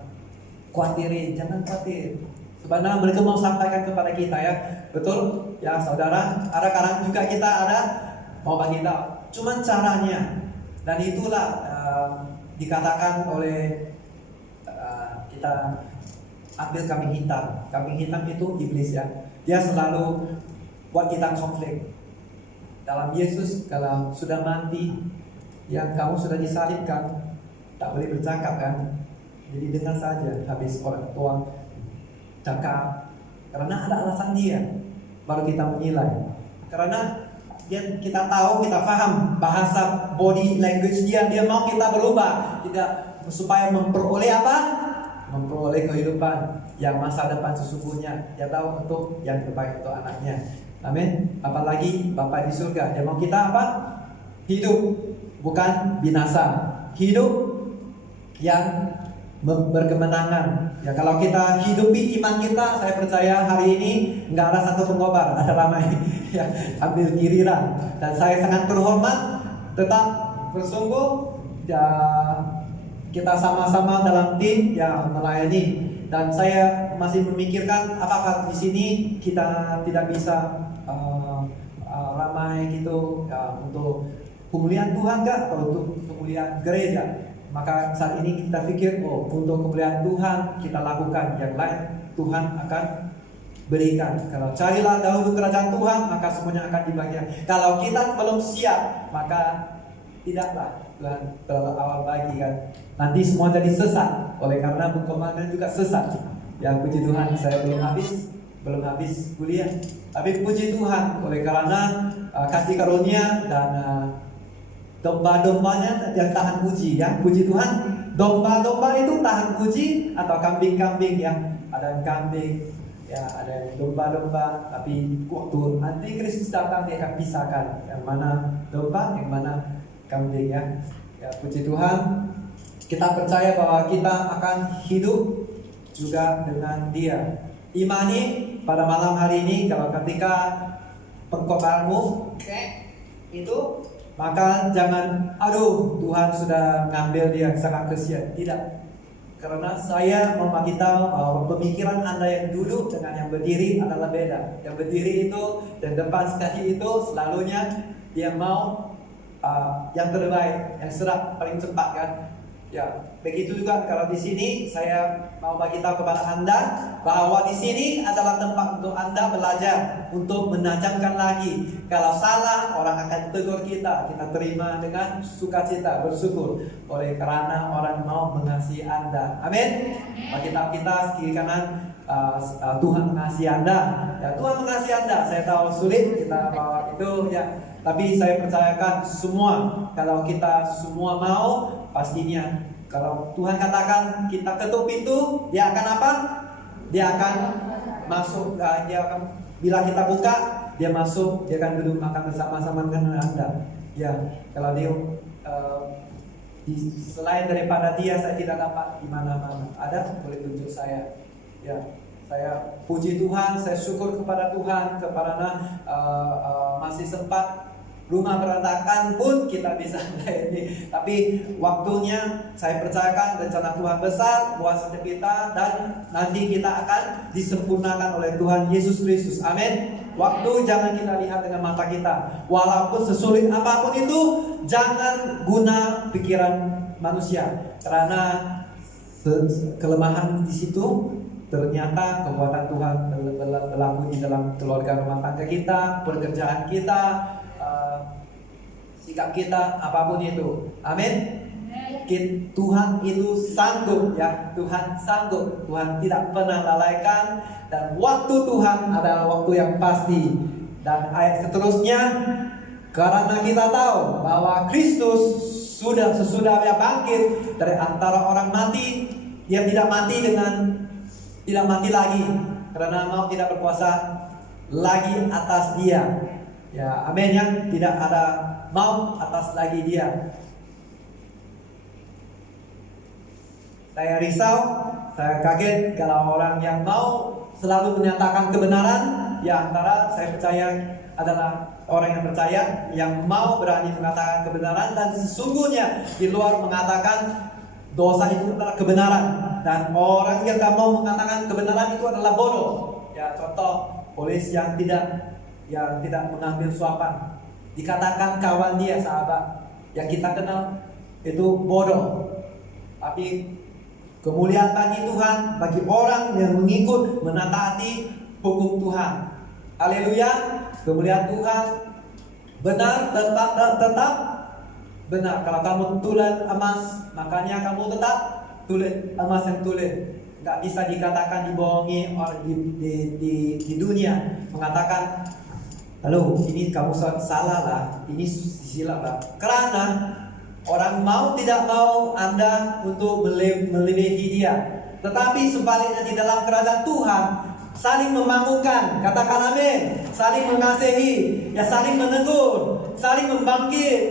khawatirin. Jangan khawatir. Sebenarnya mereka mau sampaikan kepada kita ya, betul ya saudara. Kadang juga kita ada mau bagi tahu, cuman caranya. Dan itulah dikatakan oleh kita ambil kambing hitam. Kambing hitam itu iblis ya. Dia selalu buat kita konflik. Dalam Yesus, kalau sudah mati, yang kamu sudah disalibkan, tak boleh bercakap kan? Jadi dengar saja habis orang tua cakap. Karena ada alasan dia, baru kita menilai. Karena kita tahu, kita paham bahasa body language dia mau kita berubah, tidak supaya memperoleh apa? Memperoleh kehidupan yang masa depan sesungguhnya. Dia tahu untuk yang terbaik untuk anaknya. Amin. Apalagi Bapa di surga, Dia mau kita apa? Hidup, bukan binasa. Hidup yang berkemenangan. Ya, kalau kita hidupi iman kita, saya percaya hari ini nggak ada satu pengkobar, ada ramai ya, ambil giliran. Dan saya sangat berhormat, tetap bersungguh ya, kita sama-sama dalam tim yang melayani. Dan saya masih memikirkan apakah di sini kita tidak bisa ramai gitu ya, untuk kemuliaan Tuhan nggak, atau untuk kemuliaan gereja. Maka saat ini kita pikir, untuk kemuliaan Tuhan kita lakukan, yang lain Tuhan akan berikan. Kalau carilah dahulu kerajaan Tuhan, maka semuanya akan dibagikan. Kalau kita belum siap, maka tidaklah Tuhan terlalu awal bagikan. Nanti semua jadi sesat, oleh karena Bung Komandan juga sesat. Ya, puji Tuhan, saya belum habis kuliah, tapi puji Tuhan oleh karena kasih karunia dan domba-dombanya yang tahan uji, ya, puji Tuhan. Domba-domba itu tahan uji, atau kambing-kambing ya, ada yang kambing ya, ada yang domba-domba. Tapi waktu nanti Kristus datang, dia akan pisahkan yang mana domba, yang mana kambing ya. Ya, puji Tuhan. Kita percaya bahwa kita akan hidup juga dengan Dia. Imani pada malam hari ini, kalau ketika pengkobarmu itu, maka jangan, aduh Tuhan sudah ngambil dia, sangat kesian. Tidak. Karena saya mau bagi tahu bahwa pemikiran Anda yang duduk dengan yang berdiri adalah beda. Yang berdiri itu dan depan sekali itu selalunya dia mau yang terbaik, yang serap paling cepat kan. Ya, begitu juga kalau di sini saya mau bagi tahu kepada Anda bahwa di sini adalah tempat untuk Anda belajar, untuk menajamkan lagi. Kalau salah, orang akan tegur kita terima dengan sukacita, bersyukur oleh karena orang mau mengasihi Anda. Amin. Bagi kita kiri kanan, Tuhan mengasihi Anda. Ya, Tuhan mengasihi Anda. Saya tahu sulit kita bawa itu ya, tapi saya percayakan semua, kalau kita semua mau, pastinya kalau Tuhan katakan kita ketuk pintu, dia akan apa? Dia akan masuk. Dia akan, bila kita buka, dia masuk, dia akan duduk makan bersama-sama dengan Anda. Ya, kalau dia selain daripada dia, saya tidak dapat di mana-mana. Ada, boleh tunjuk saya. Ya, saya puji Tuhan, saya syukur kepada Tuhan, kepada masih sempat. Rumah berantakan pun kita bisa melayani. Tapi waktunya saya percayakan rencana Tuhan besar buat setiap kita, dan nanti kita akan disempurnakan oleh Tuhan Yesus Kristus. Amin. Waktu jangan kita lihat dengan mata kita. Walaupun sesulit apapun itu, jangan guna pikiran manusia, karena kelemahan di situ ternyata kekuatan Tuhan berlaku di dalam keluarga, rumah tangga kita, pekerjaan kita, sikap kita, apapun itu. Amin. Tuhan itu sanggup ya, Tuhan sanggup. Tuhan tidak pernah lalaikan, dan waktu Tuhan adalah waktu yang pasti. Dan ayat seterusnya, karena kita tahu bahwa Kristus sesudah dia bangkit dari antara orang mati, dia tidak mati lagi, karena mau tidak berkuasa lagi atas dia. Ya, amin ya, tidak ada mau atas lagi dia. Saya risau, saya kaget kalau orang yang mau selalu menyatakan kebenaran, ya antara saya percaya adalah orang yang percaya, yang mau berani mengatakan kebenaran, dan sesungguhnya di luar mengatakan dosa itu adalah kebenaran, dan orang yang tak mau mengatakan kebenaran itu adalah bodoh. Ya, contoh polisi yang tidak mengambil suapan, dikatakan kawan dia, sahabat yang kita kenal, itu bodoh. Tapi kemuliaan bagi Tuhan, bagi orang yang mengikut, menataati hukum Tuhan. Haleluya. Kemuliaan Tuhan benar, tetap benar. Kalau kamu tulen emas, makanya kamu tetap tulen emas yang tulen. Gak bisa dikatakan dibohongi orang di dunia, mengatakan, halo, ini kamu salah lah, ini silap lah. Karena orang mau tidak mau Anda untuk melebihi dia. Tetapi sebaliknya di dalam kerajaan Tuhan, saling membangunkan, katakan amin, saling mengasihi, ya saling menegur, saling membangkit,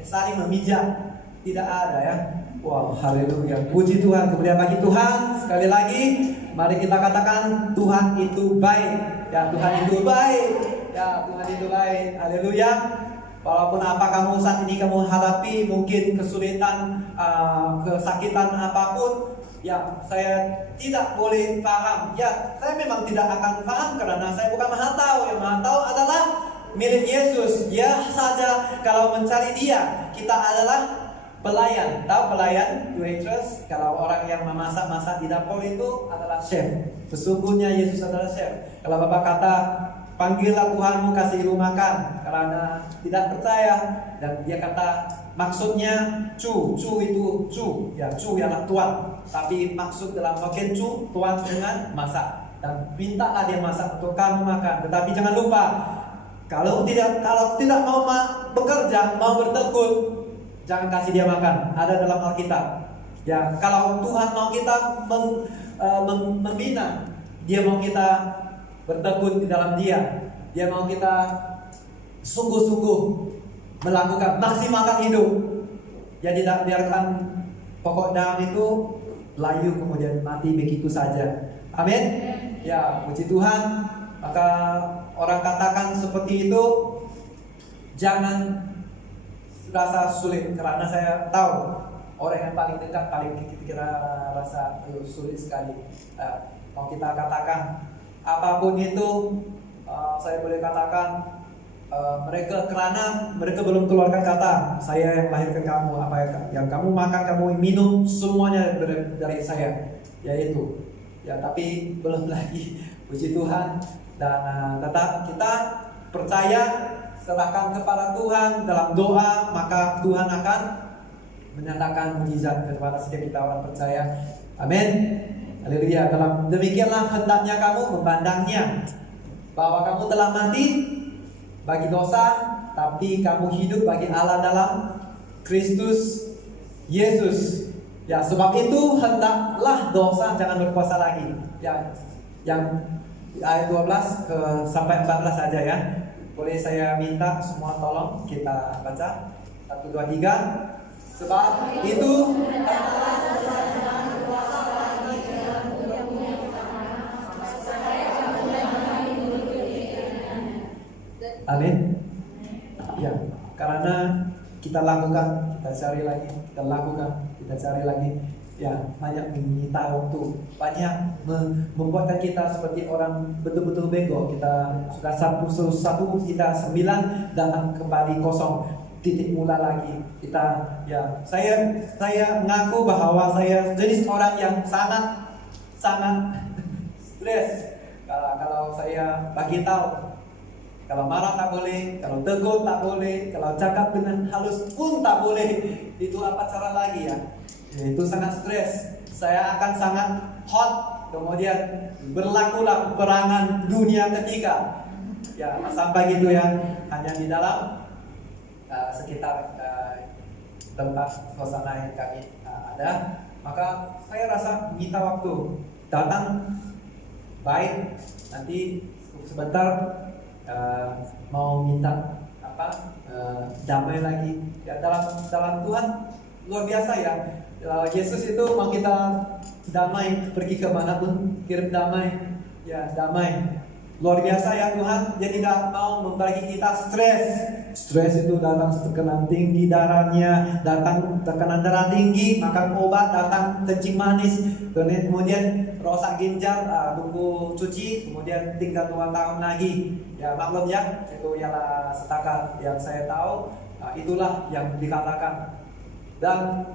ya saling memijak. Tidak ada ya. Wow, haleluya. Puji Tuhan, kemuliaan bagi Tuhan. Sekali lagi, mari kita katakan Tuhan itu baik. Ya, Tuhan itu baik. Ya, Tuhan itu baik. Haleluya. Walaupun apa kamu saat ini kamu hadapi, mungkin kesulitan, kesakitan apapun, ya saya tidak boleh paham. Ya, saya memang tidak akan paham karena saya bukan maha tahu. Yang maha tahu adalah milik Yesus. Ya saja kalau mencari Dia, kita adalah pelayan. Tahu pelayan, waitress? Kalau orang yang memasak-masak di dapur itu adalah chef. Sesungguhnya Yesus adalah chef. Kalau Bapak kata, panggillah Tuhanmu kasih makan, karena tidak percaya, dan dia kata maksudnya cu itu cu, ya cu ialah Tuhan. Tapi maksud dalam makan cu, Tuhan dengan masak, dan mintalah dia masak untuk kamu makan. Tetapi jangan lupa, kalau tidak mau bekerja, mau bertekun, jangan kasih dia makan. Ada dalam Alkitab. Ya, kalau Tuhan mau kita membina, Dia mau kita bertekun di dalam Dia. Dia mau kita sungguh-sungguh melakukan, maksimalkan hidup. Ya, tidak biarkan pokok daun itu layu kemudian mati begitu saja. Amin. Ya, puji Tuhan. Maka orang katakan seperti itu, jangan rasa sulit, karena saya tahu orang yang paling dekat paling kita rasa sulit sekali. Mau kita katakan apapun itu, saya boleh katakan karena mereka belum keluarkan kata saya yang melahirkan kamu, apa yang kamu makan, kamu minum, semuanya dari saya, yaitu ya, tapi belum lagi. Puji Tuhan. Dan tetap kita percaya, serahkan kepada Tuhan dalam doa, maka Tuhan akan menyatakan mujizat kepada setiap kita orang percaya. Amin. Haleluya. Dalam demikianlah hendaknya kamu memandangnya, bahwa kamu telah mati bagi dosa, tapi kamu hidup bagi Allah dalam Kristus Yesus. Ya, sebab itu hendaklah dosa jangan berkuasa lagi. Ya, yang ayat 12 sampai 14 saja ya. Boleh saya minta semua tolong kita baca 1, 2, 3. Sebab itu amin. Ya, karena kita lakukan, kita cari lagi, kita lakukan, kita cari lagi. Ya, banyak menyita waktu, banyak membuatkan kita seperti orang betul-betul bego. Kita sudah satu kita 9, datang kembali kosong, titik mula lagi. Kita ya, saya mengaku bahwa saya jenis orang yang sangat stres. Kalau saya bagi tahu, kalau marah tak boleh, kalau tegur tak boleh, kalau cakap dengan halus pun tak boleh. Itu apa cara lagi ya? Itu sangat stres. Saya akan sangat hot. Kemudian berlakulah perangan dunia ketiga. Ya, sampai gitu ya. Hanya di dalam sekitar tempat suasana yang kami ada. Maka saya rasa minta waktu. Datang baik, nanti sebentar mau minta damai lagi. Ya, dalam Tuhan luar biasa ya. Yesus itu mau kita damai, pergi kemanapun kirim damai. Ya, damai. Luar biasa ya Tuhan. Dia tidak mau membagi kita stres. Stres itu datang tekanan tinggi darahnya, datang tekanan darah tinggi, makan obat, datang kencing manis, kemudian rosak ginjal, tunggu cuci, kemudian tinggal 2 tahun lagi. Ya, maklum ya, itu ialah setakat yang saya tahu. Itulah yang dikatakan. Dan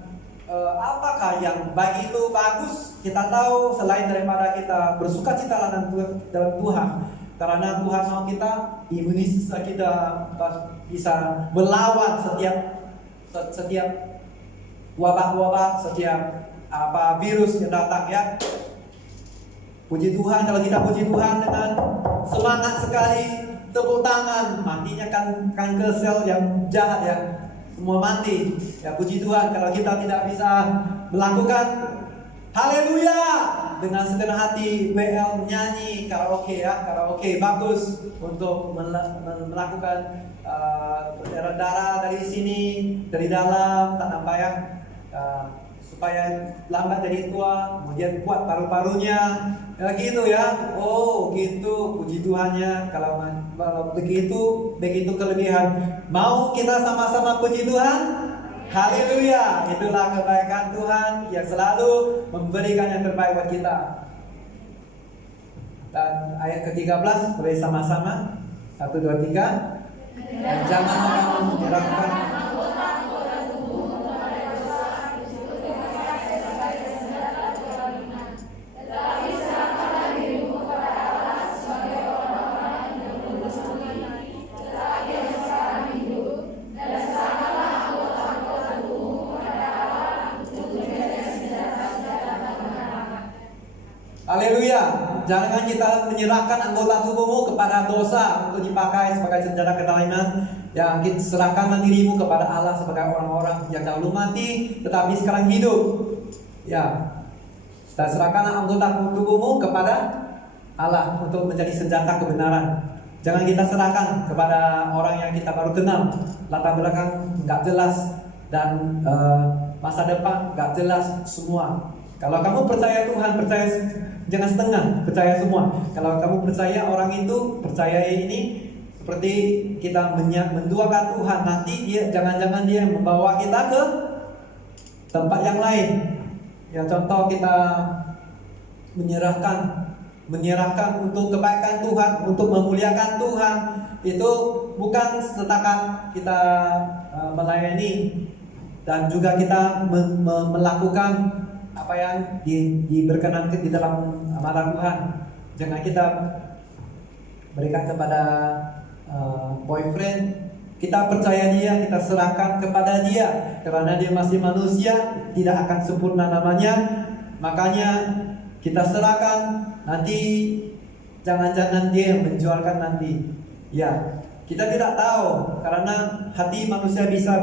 apakah yang baik itu bagus? Kita tahu selain daripada kita bersukacita dalam Tuhan, karena Tuhan mau kita imunis, kita bisa melawan setiap wabah-wabah, setiap virus yang datang ya. Puji Tuhan, kalau kita puji Tuhan dengan semangat sekali, tepuk tangan, matinya kanker sel yang jahat ya, semua mati. Ya, puji Tuhan. Kalau kita tidak bisa melakukan haleluya dengan segenap hati, WL nyanyi, karaoke ya, karaoke bagus untuk melakukan darah dari sini, dari dalam, tak nampak ya. supaya lambat jadi tua, kemudian kuat paru-parunya, ya gitu ya. Oh gitu, puji Tuhannya. Kalau begitu kelebihan. Mau kita sama-sama puji Tuhan? Haleluya. Itulah kebaikan Tuhan yang selalu memberikan yang terbaik buat kita. Dan ayat ke-13 boleh sama-sama. 1, 2, 3. Dan jangan kamu melakukan Haleluya. Jangan kita menyerahkan anggota tubuhmu kepada dosa untuk dipakai sebagai senjata kezaliman. Ya, serahkanlah dirimu kepada Allah sebagai orang-orang yang dahulu mati tetapi sekarang hidup. Ya. Dan serahkanlah anggota tubuhmu kepada Allah untuk menjadi senjata kebenaran. Jangan kita serahkan kepada orang yang kita baru kenal, latar belakang nggak jelas dan masa depan nggak jelas semua. Kalau kamu percaya Tuhan, percaya jangan setengah, percaya semua. Kalau kamu percaya orang itu, percaya ini seperti kita menduakan Tuhan, nanti jangan-jangan dia membawa kita ke tempat yang lain. Ya, contoh kita menyerahkan untuk kebaikan Tuhan, untuk memuliakan Tuhan, itu bukan setakat kita melayani dan juga kita melakukan apa yang diberkenankan di dalam mata Tuhan. Jangan kita berikan kepada boyfriend, kita percaya dia, kita serahkan kepada dia karena dia masih manusia, tidak akan sempurna namanya. Makanya kita serahkan, nanti jangan-jangan dia menjualkan nanti. Ya, kita tidak tahu karena hati manusia bisa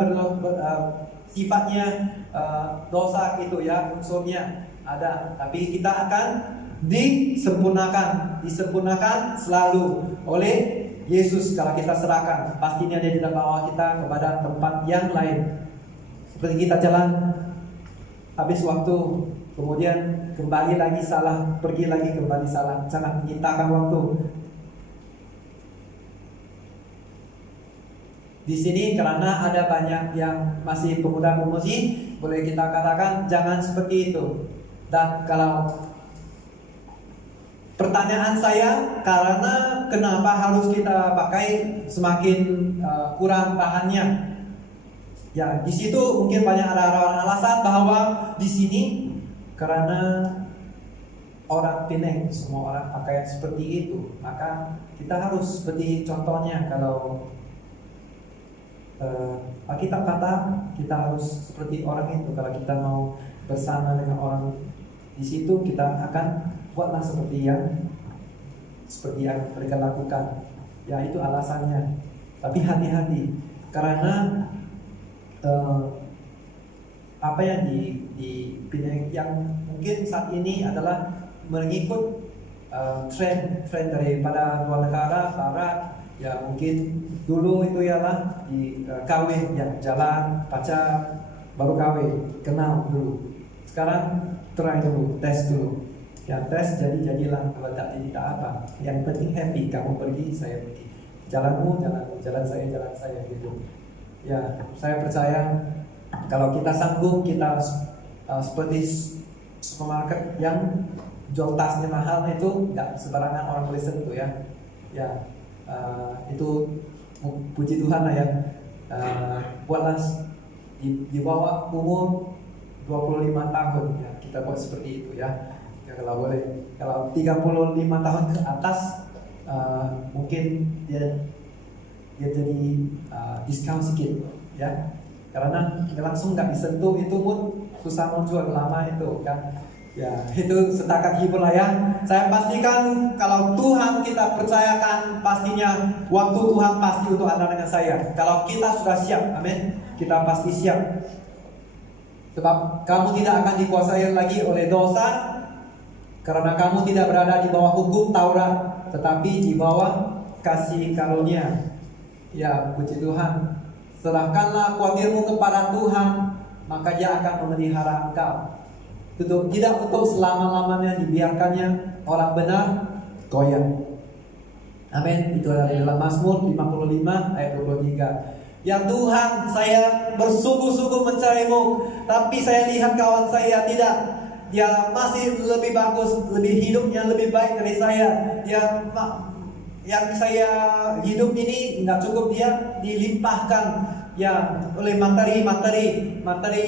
sifatnya dosa itu ya, unsurnya ada, tapi kita akan disempurnakan selalu oleh Yesus. Kalau kita serahkan, pastinya dia tidak bawa kita kepada tempat yang lain. Seperti kita jalan habis waktu, kemudian kembali lagi salah, pergi lagi kembali salah, sangat menyitakan waktu. Di sini karena ada banyak yang masih pemuda-pemudi, boleh kita katakan jangan seperti itu. Dan kalau pertanyaan saya, karena kenapa harus kita pakai semakin kurang bahannya? Ya, di situ mungkin banyak ada alasan bahwa di sini karena orang Penang, semua orang pakaian seperti itu, maka kita harus seperti contohnya kalau Alkitab kata kita harus seperti orang itu. Kalau kita mau bersama dengan orang di situ, kita akan buatlah seperti yang mereka lakukan. Ya, itu alasannya. Tapi hati-hati karena apa yang di Penang yang mungkin saat ini adalah mengikut tren daripada luar negara barat. Ya, mungkin dulu itu ialah di kawin, ya, jalan, pacar, baru kawin, kenal dulu. Sekarang try dulu, tes dulu. Ya, tes jadilah, kalau tak jadi tak apa. Yang penting happy, kamu pergi, saya pergi. Jalanmu, jalan saya gitu. Ya, saya percaya kalau kita sanggup, kita seperti supermarket yang jual tasnya mahal itu nggak sembarangan orang boleh sentuh ya. Ya. Itu puji Tuhan lah ya. Buatlah di bawah umur 25 tahun ya, kita buat seperti itu ya. Ya, kalau boleh. Kalau 35 tahun ke atas mungkin dia jadi diskon sedikit ya. Karena langsung nggak disentuh itu pun susah muncul lama itu kan. Ya, itu setakat hibur lah ya. Saya pastikan kalau Tuhan kita percayakan, pastinya waktu Tuhan pasti untuk Anda dengan saya. Kalau kita sudah siap, amin, kita pasti siap. Sebab kamu tidak akan dikuasai lagi oleh dosa, karena kamu tidak berada di bawah hukum Taurat, tetapi di bawah kasih karunia. Ya, puji Tuhan. Serahkanlah khawatirmu kepada Tuhan. maka Dia akan memelihara engkau. Tidak untuk selama-lamanya dibiarkannya orang benar goyah. Amin. Itu adalah dalam Mazmur 55 ayat 23. Ya Tuhan, saya bersungguh-sungguh mencari-Mu, tapi saya lihat kawan saya tidak. Dia masih lebih bagus, lebih hidupnya lebih baik dari saya. Yang saya hidup ini nggak cukup, dia dilimpahkan ya oleh materi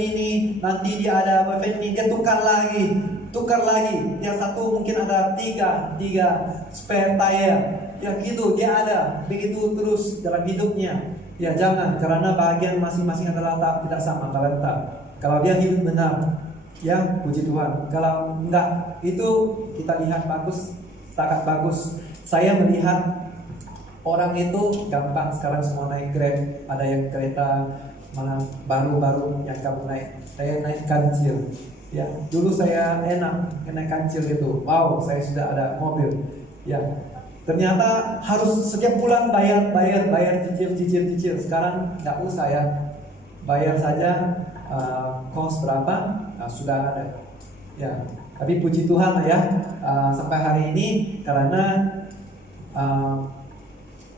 ini. Nanti dia ada boyfriend, dia tukar lagi. Dia satu mungkin ada tiga spare tire. Ya gitu, dia ada begitu terus dalam hidupnya. Ya jangan, karena bagian masing-masing adalah tidak sama talenta. Kalau dia hidup benar, ya puji Tuhan. Kalau enggak, itu kita lihat bagus, setakat bagus. Saya melihat orang itu gampang sekarang semua naik Grab. Ada yang kereta mana baru-baru yang kamu naik. Saya naik kancil. Ya, dulu saya enak naik kancil itu. Wow, saya sudah ada mobil. Ya, ternyata harus setiap bulan bayar cicil. Sekarang nggak usah ya, bayar saja. Kos berapa sudah ada. Ya, tapi puji Tuhan ya, sampai hari ini karena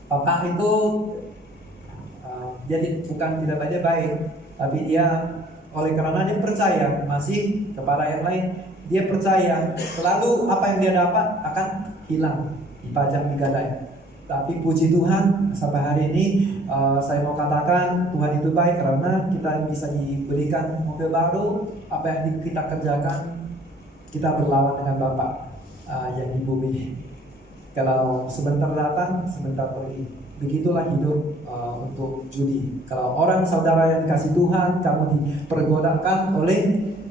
Papa itu jadi bukan tidak saja baik, tapi dia oleh karena dia percaya masih kepada yang lain, dia percaya selalu apa yang dia dapat akan hilang, dipajang di gadai. Tapi puji Tuhan sampai hari ini saya mau katakan Tuhan itu baik karena kita bisa diberikan mobil baru. Apa yang kita kerjakan, kita berlawan dengan Bapa yang di bumi. Kalau sebentar datang, sebentar pergi. Begitulah hidup untuk judi. Kalau orang saudara yang dikasih Tuhan, kamu dipergodakan oleh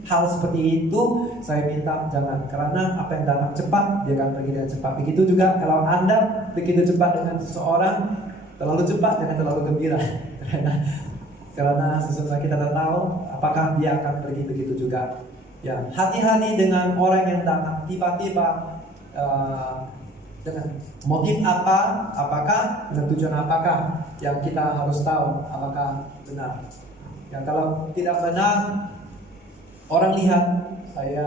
hal seperti itu, saya minta jangan. Karena apa yang datang cepat, dia akan pergi dengan cepat. Begitu juga kalau Anda begitu cepat dengan seseorang, terlalu cepat, jangan terlalu gembira. Karena sesungguhnya kita tidak tahu apakah dia akan pergi begitu juga. Ya, hati-hati dengan orang yang datang tiba-tiba dengan motif apa, apakah dengan tujuan apakah yang kita harus tahu apakah benar. Ya, kalau tidak benar, orang lihat saya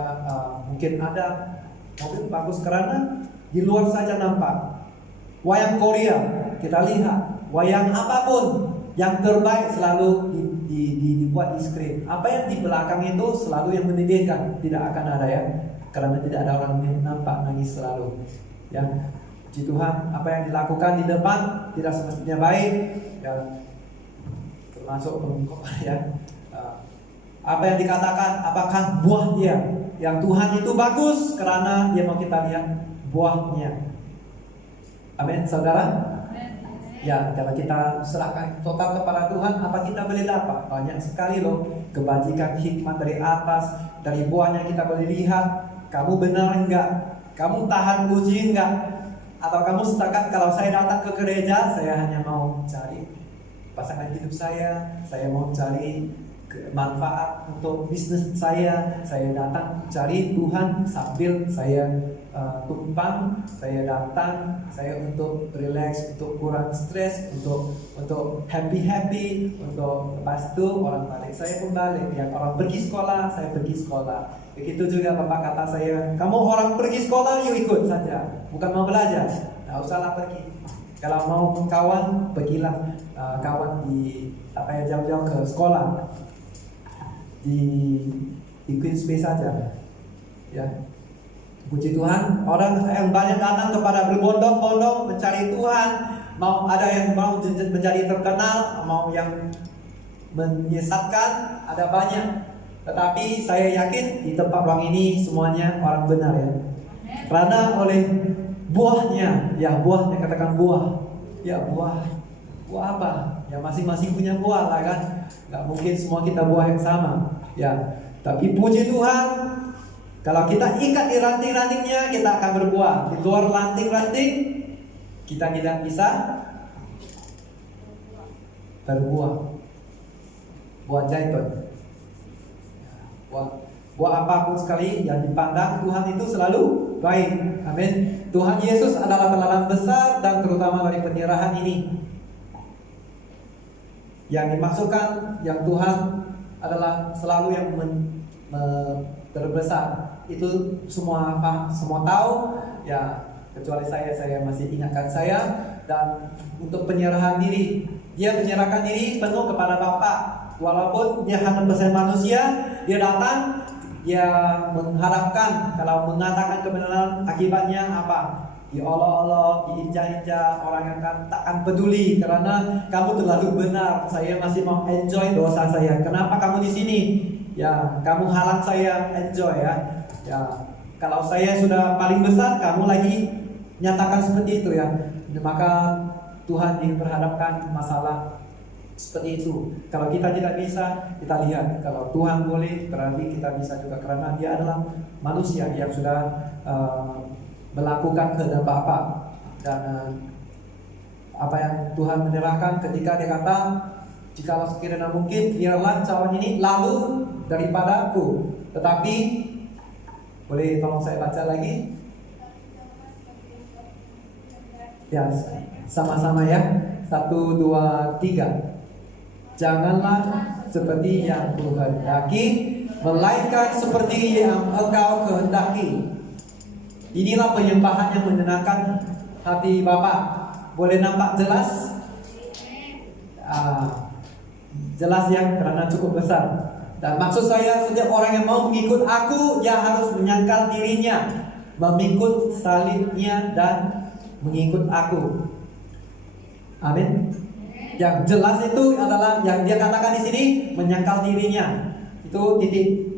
mungkin ada mobil bagus karena di luar saja nampak. Wayang Korea kita lihat, wayang apapun yang terbaik selalu dibuat di screen. Apa yang di belakang itu selalu yang menyedihkan, tidak akan ada ya, karena tidak ada orang yang nampak nangis selalu. Ya, puji Tuhan, apa yang dilakukan di depan tidak semestinya baik, ya, termasuk ya. Apa yang dikatakan, apakah buah dia yang Tuhan itu bagus karena dia mau kita lihat buahnya. Amin, saudara. Ya, kalau kita serahkan total kepada Tuhan, apa kita boleh dapat? Banyak sekali loh kebajikan, hikmat dari atas, dari buahnya kita boleh lihat. Kamu benar enggak? Kamu tahan uji enggak? Atau kamu setakat kalau saya datang ke gereja, saya hanya mau cari pasangan hidup saya mau cari manfaat untuk bisnis saya datang cari Tuhan sambil saya tumpang, saya datang, saya untuk relax, untuk kurang stres, untuk happy, untuk lepas itu orang balik, saya pun balik. Yang orang pergi sekolah, saya pergi sekolah. Begitu juga Bapak kata saya, kamu orang pergi sekolah, yuk ikut saja, bukan mau belajar, nggak usahlah pergi. Kalau mau kawan, pergilah kawan di apa ya jauh-jauh ke sekolah di Queen's Bay saja. Ya, puji Tuhan, orang yang banyak datang kepada berbondong-bondong mencari Tuhan, mau ada yang mau menjadi terkenal, mau yang menyesatkan, ada banyak. Tetapi saya yakin di tempat ruang ini semuanya orang benar ya. Karena oleh buahnya, ya buahnya katakan buah, ya buah apa? Ya masing-masing punya buah lah kan. Gak mungkin semua kita buah yang sama. Ya, tapi puji Tuhan, kalau kita ikat di ranting-rantingnya, kita akan berbuah. Di luar ranting-ranting, kita tidak bisa berbuah. Buah zaitun. Buah apapun sekali yang dipandang Tuhan itu selalu baik. Amin. Tuhan Yesus adalah teladan besar dan terutama dari penyerahan ini. Yang dimaksudkan, yang Tuhan adalah selalu yang terbesar. Itu semua tahu ya, kecuali saya masih ingatkan saya. Dan untuk penyerahan diri, dia menyerahkan diri penuh kepada Bapa. Walaupun dia hanya bersama manusia, dia datang, dia mengharapkan kalau mengatakan kebenaran akibatnya apa? Diolok-olok, diinjak-injak, orang yang takkan peduli karena kamu terlalu benar. Saya masih mau enjoy dosa saya. Kenapa kamu di sini? Ya, kamu halang saya enjoy ya. Ya, kalau saya sudah paling besar, kamu lagi nyatakan seperti itu ya. Maka Tuhan diperhadapkan masalah seperti itu. Kalau kita tidak bisa, kita lihat. Kalau Tuhan boleh, berarti kita bisa juga, karena Dia adalah manusia yang sudah melakukan kehendak Bapa. Dan apa yang Tuhan menyerahkan ketika Dia kata, jikalau sekiranya mungkin, biarlah cawan ini lalu daripada aku. Tetapi, boleh tolong saya baca lagi? Ya, sama-sama ya. 1, 2, 3. Janganlah seperti yang kuhendaki, melainkan seperti yang engkau kehendaki. Inilah penyembahan yang menyenangkan hati Bapa. Boleh nampak jelas? Jelas ya, karena cukup besar. Dan maksud saya, setiap orang yang mau mengikut aku, dia harus menyangkal dirinya, memikul salibnya dan mengikut aku. Amin. Yang jelas itu adalah yang dia katakan di sini, menyangkal dirinya. Itu titik.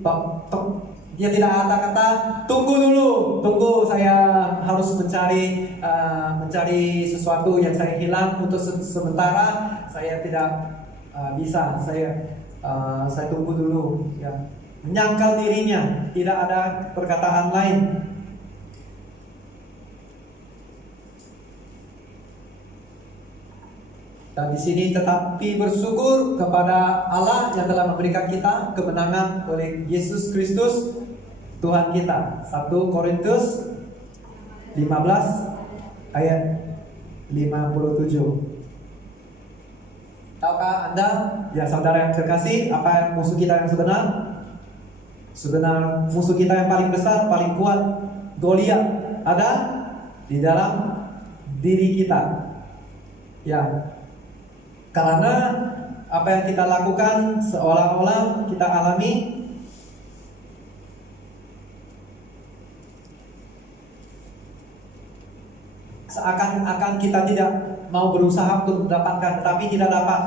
Dia tidak kata-kata tunggu dulu, tunggu, saya harus mencari sesuatu yang saya hilang untuk sementara. Saya tidak bisa. Saya tunggu dulu. Ya. Menyangkal dirinya, tidak ada perkataan lain. Dan di sini tetapi bersyukur kepada Allah yang telah memberikan kita kemenangan oleh Yesus Kristus Tuhan kita. 1 Korintus 15 ayat 57. Tahukah Anda, ya saudara yang terkasih, apa yang musuh kita yang sebenar? Sebenar musuh kita yang paling besar, paling kuat, Goliat, ada di dalam diri kita. Ya. Karena apa yang kita lakukan seolah-olah kita alami, seakan-akan kita tidak mau berusaha untuk mendapatkan, tetapi tidak dapat.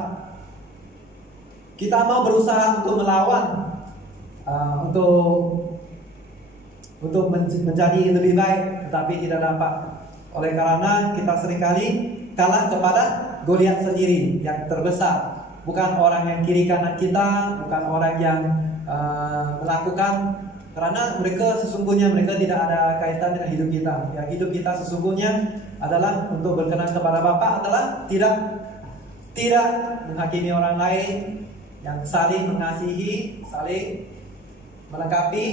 Kita mau berusaha untuk melawan, untuk menjadi lebih baik, tetapi tidak dapat. Oleh karena kita seringkali kalah kepada Goliat sendiri yang terbesar. Bukan orang yang kiri kanan kita, bukan orang yang melakukan, karena mereka tidak ada kaitan dengan hidup kita. Yang hidup kita sesungguhnya adalah untuk berkenan kepada Bapa, adalah tidak menghakimi orang lain, yang saling mengasihi, saling melengkapi,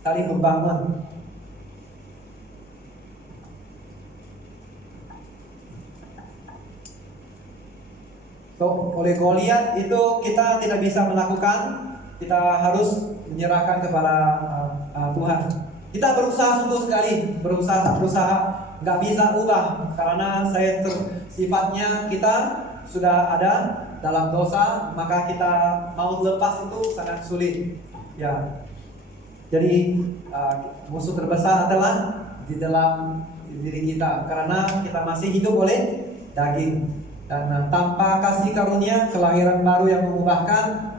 saling membangun. Oleh Goliat itu kita tidak bisa melakukan, kita harus menyerahkan kepada Tuhan. Kita berusaha sungguh sekali, berusaha, nggak bisa ubah, karena sifatnya kita sudah ada dalam dosa, maka kita mau lepas itu sangat sulit. Ya, jadi musuh terbesar adalah di dalam diri kita, karena kita masih hidup oleh daging. Dan tanpa kasih karunia, kelahiran baru yang mengubahkan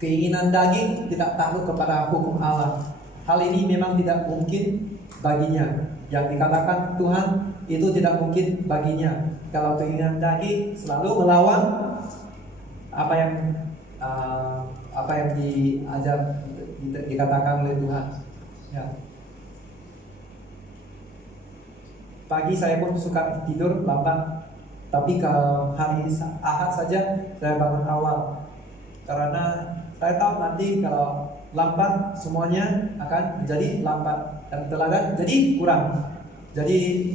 keinginan daging, tidak takluk kepada hukum Allah. Hal ini memang tidak mungkin baginya. Yang dikatakan Tuhan itu tidak mungkin baginya. Kalau keinginan daging selalu melawan apa yang diajar, dikatakan oleh Tuhan. Ya. Pagi saya pun suka tidur lambat. Tapi kalau hari Ahad saja saya bangun awal, karena saya tahu nanti kalau lambat semuanya akan menjadi lambat dan teladan jadi kurang. Jadi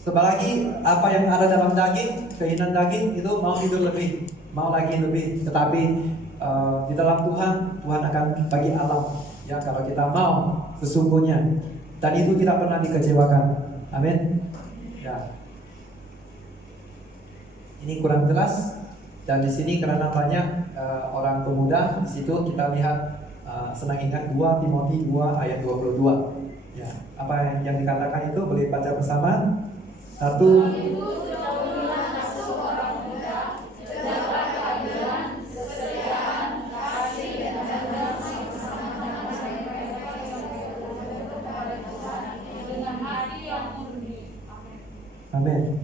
Sebelagi apa yang ada dalam daging, keinginan daging itu mau tidur lebih, mau lagi lebih. Tetapi di dalam Tuhan akan bagi alam. Ya, kalau kita mau sesungguhnya, dan itu tidak pernah dikecewakan. Amin. Ya. Ini kurang jelas. Dan di sini karena banyak orang pemuda, di situ kita lihat senang ingat 2 Timotius 2 ayat 22. Ya, apa yang dikatakan itu boleh baca bersama. 1. Amin.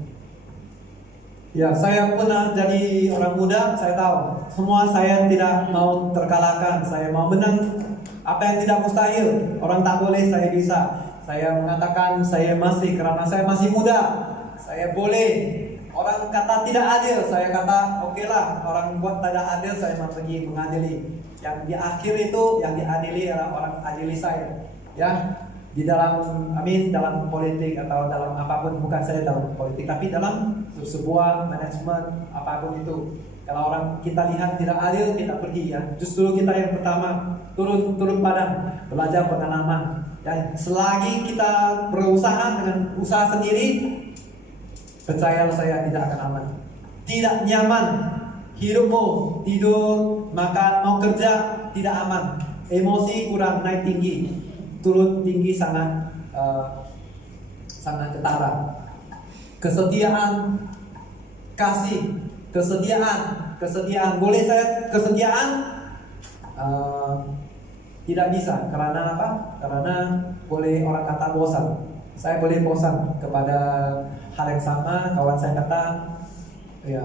Ya, saya pernah jadi orang muda, saya tahu semua saya tidak mau terkalahkan, saya mau menang. Apa yang tidak mustahil, orang tak boleh, saya bisa. Saya mengatakan saya masih, karena saya masih muda, saya boleh. Orang kata tidak adil, saya kata oke lah, orang buat tidak adil, saya mau pergi mengadili. Yang di akhir itu, yang diadili adalah orang adili saya. Ya, di dalam dalam politik atau dalam apapun, bukan saya dalam politik, tapi dalam sebuah manajemen apapun itu. Kalau orang kita lihat tidak adil, kita pergi ya. Justru kita yang pertama turun padang, belajar pengalaman. Dan selagi kita berusaha dengan usaha sendiri, percayalah saya tidak akan aman. Tidak nyaman hidupmu, tidur, makan, mau kerja tidak aman. Emosi kurang, naik tinggi, turun tinggi, sangat ketara. Kesetiaan, kasih, kesetiaan. Boleh saya kesetiaan? Tidak bisa. Karena apa? Karena boleh orang kata bosan. Saya boleh bosan kepada hal yang sama. Kawan saya kata, ya,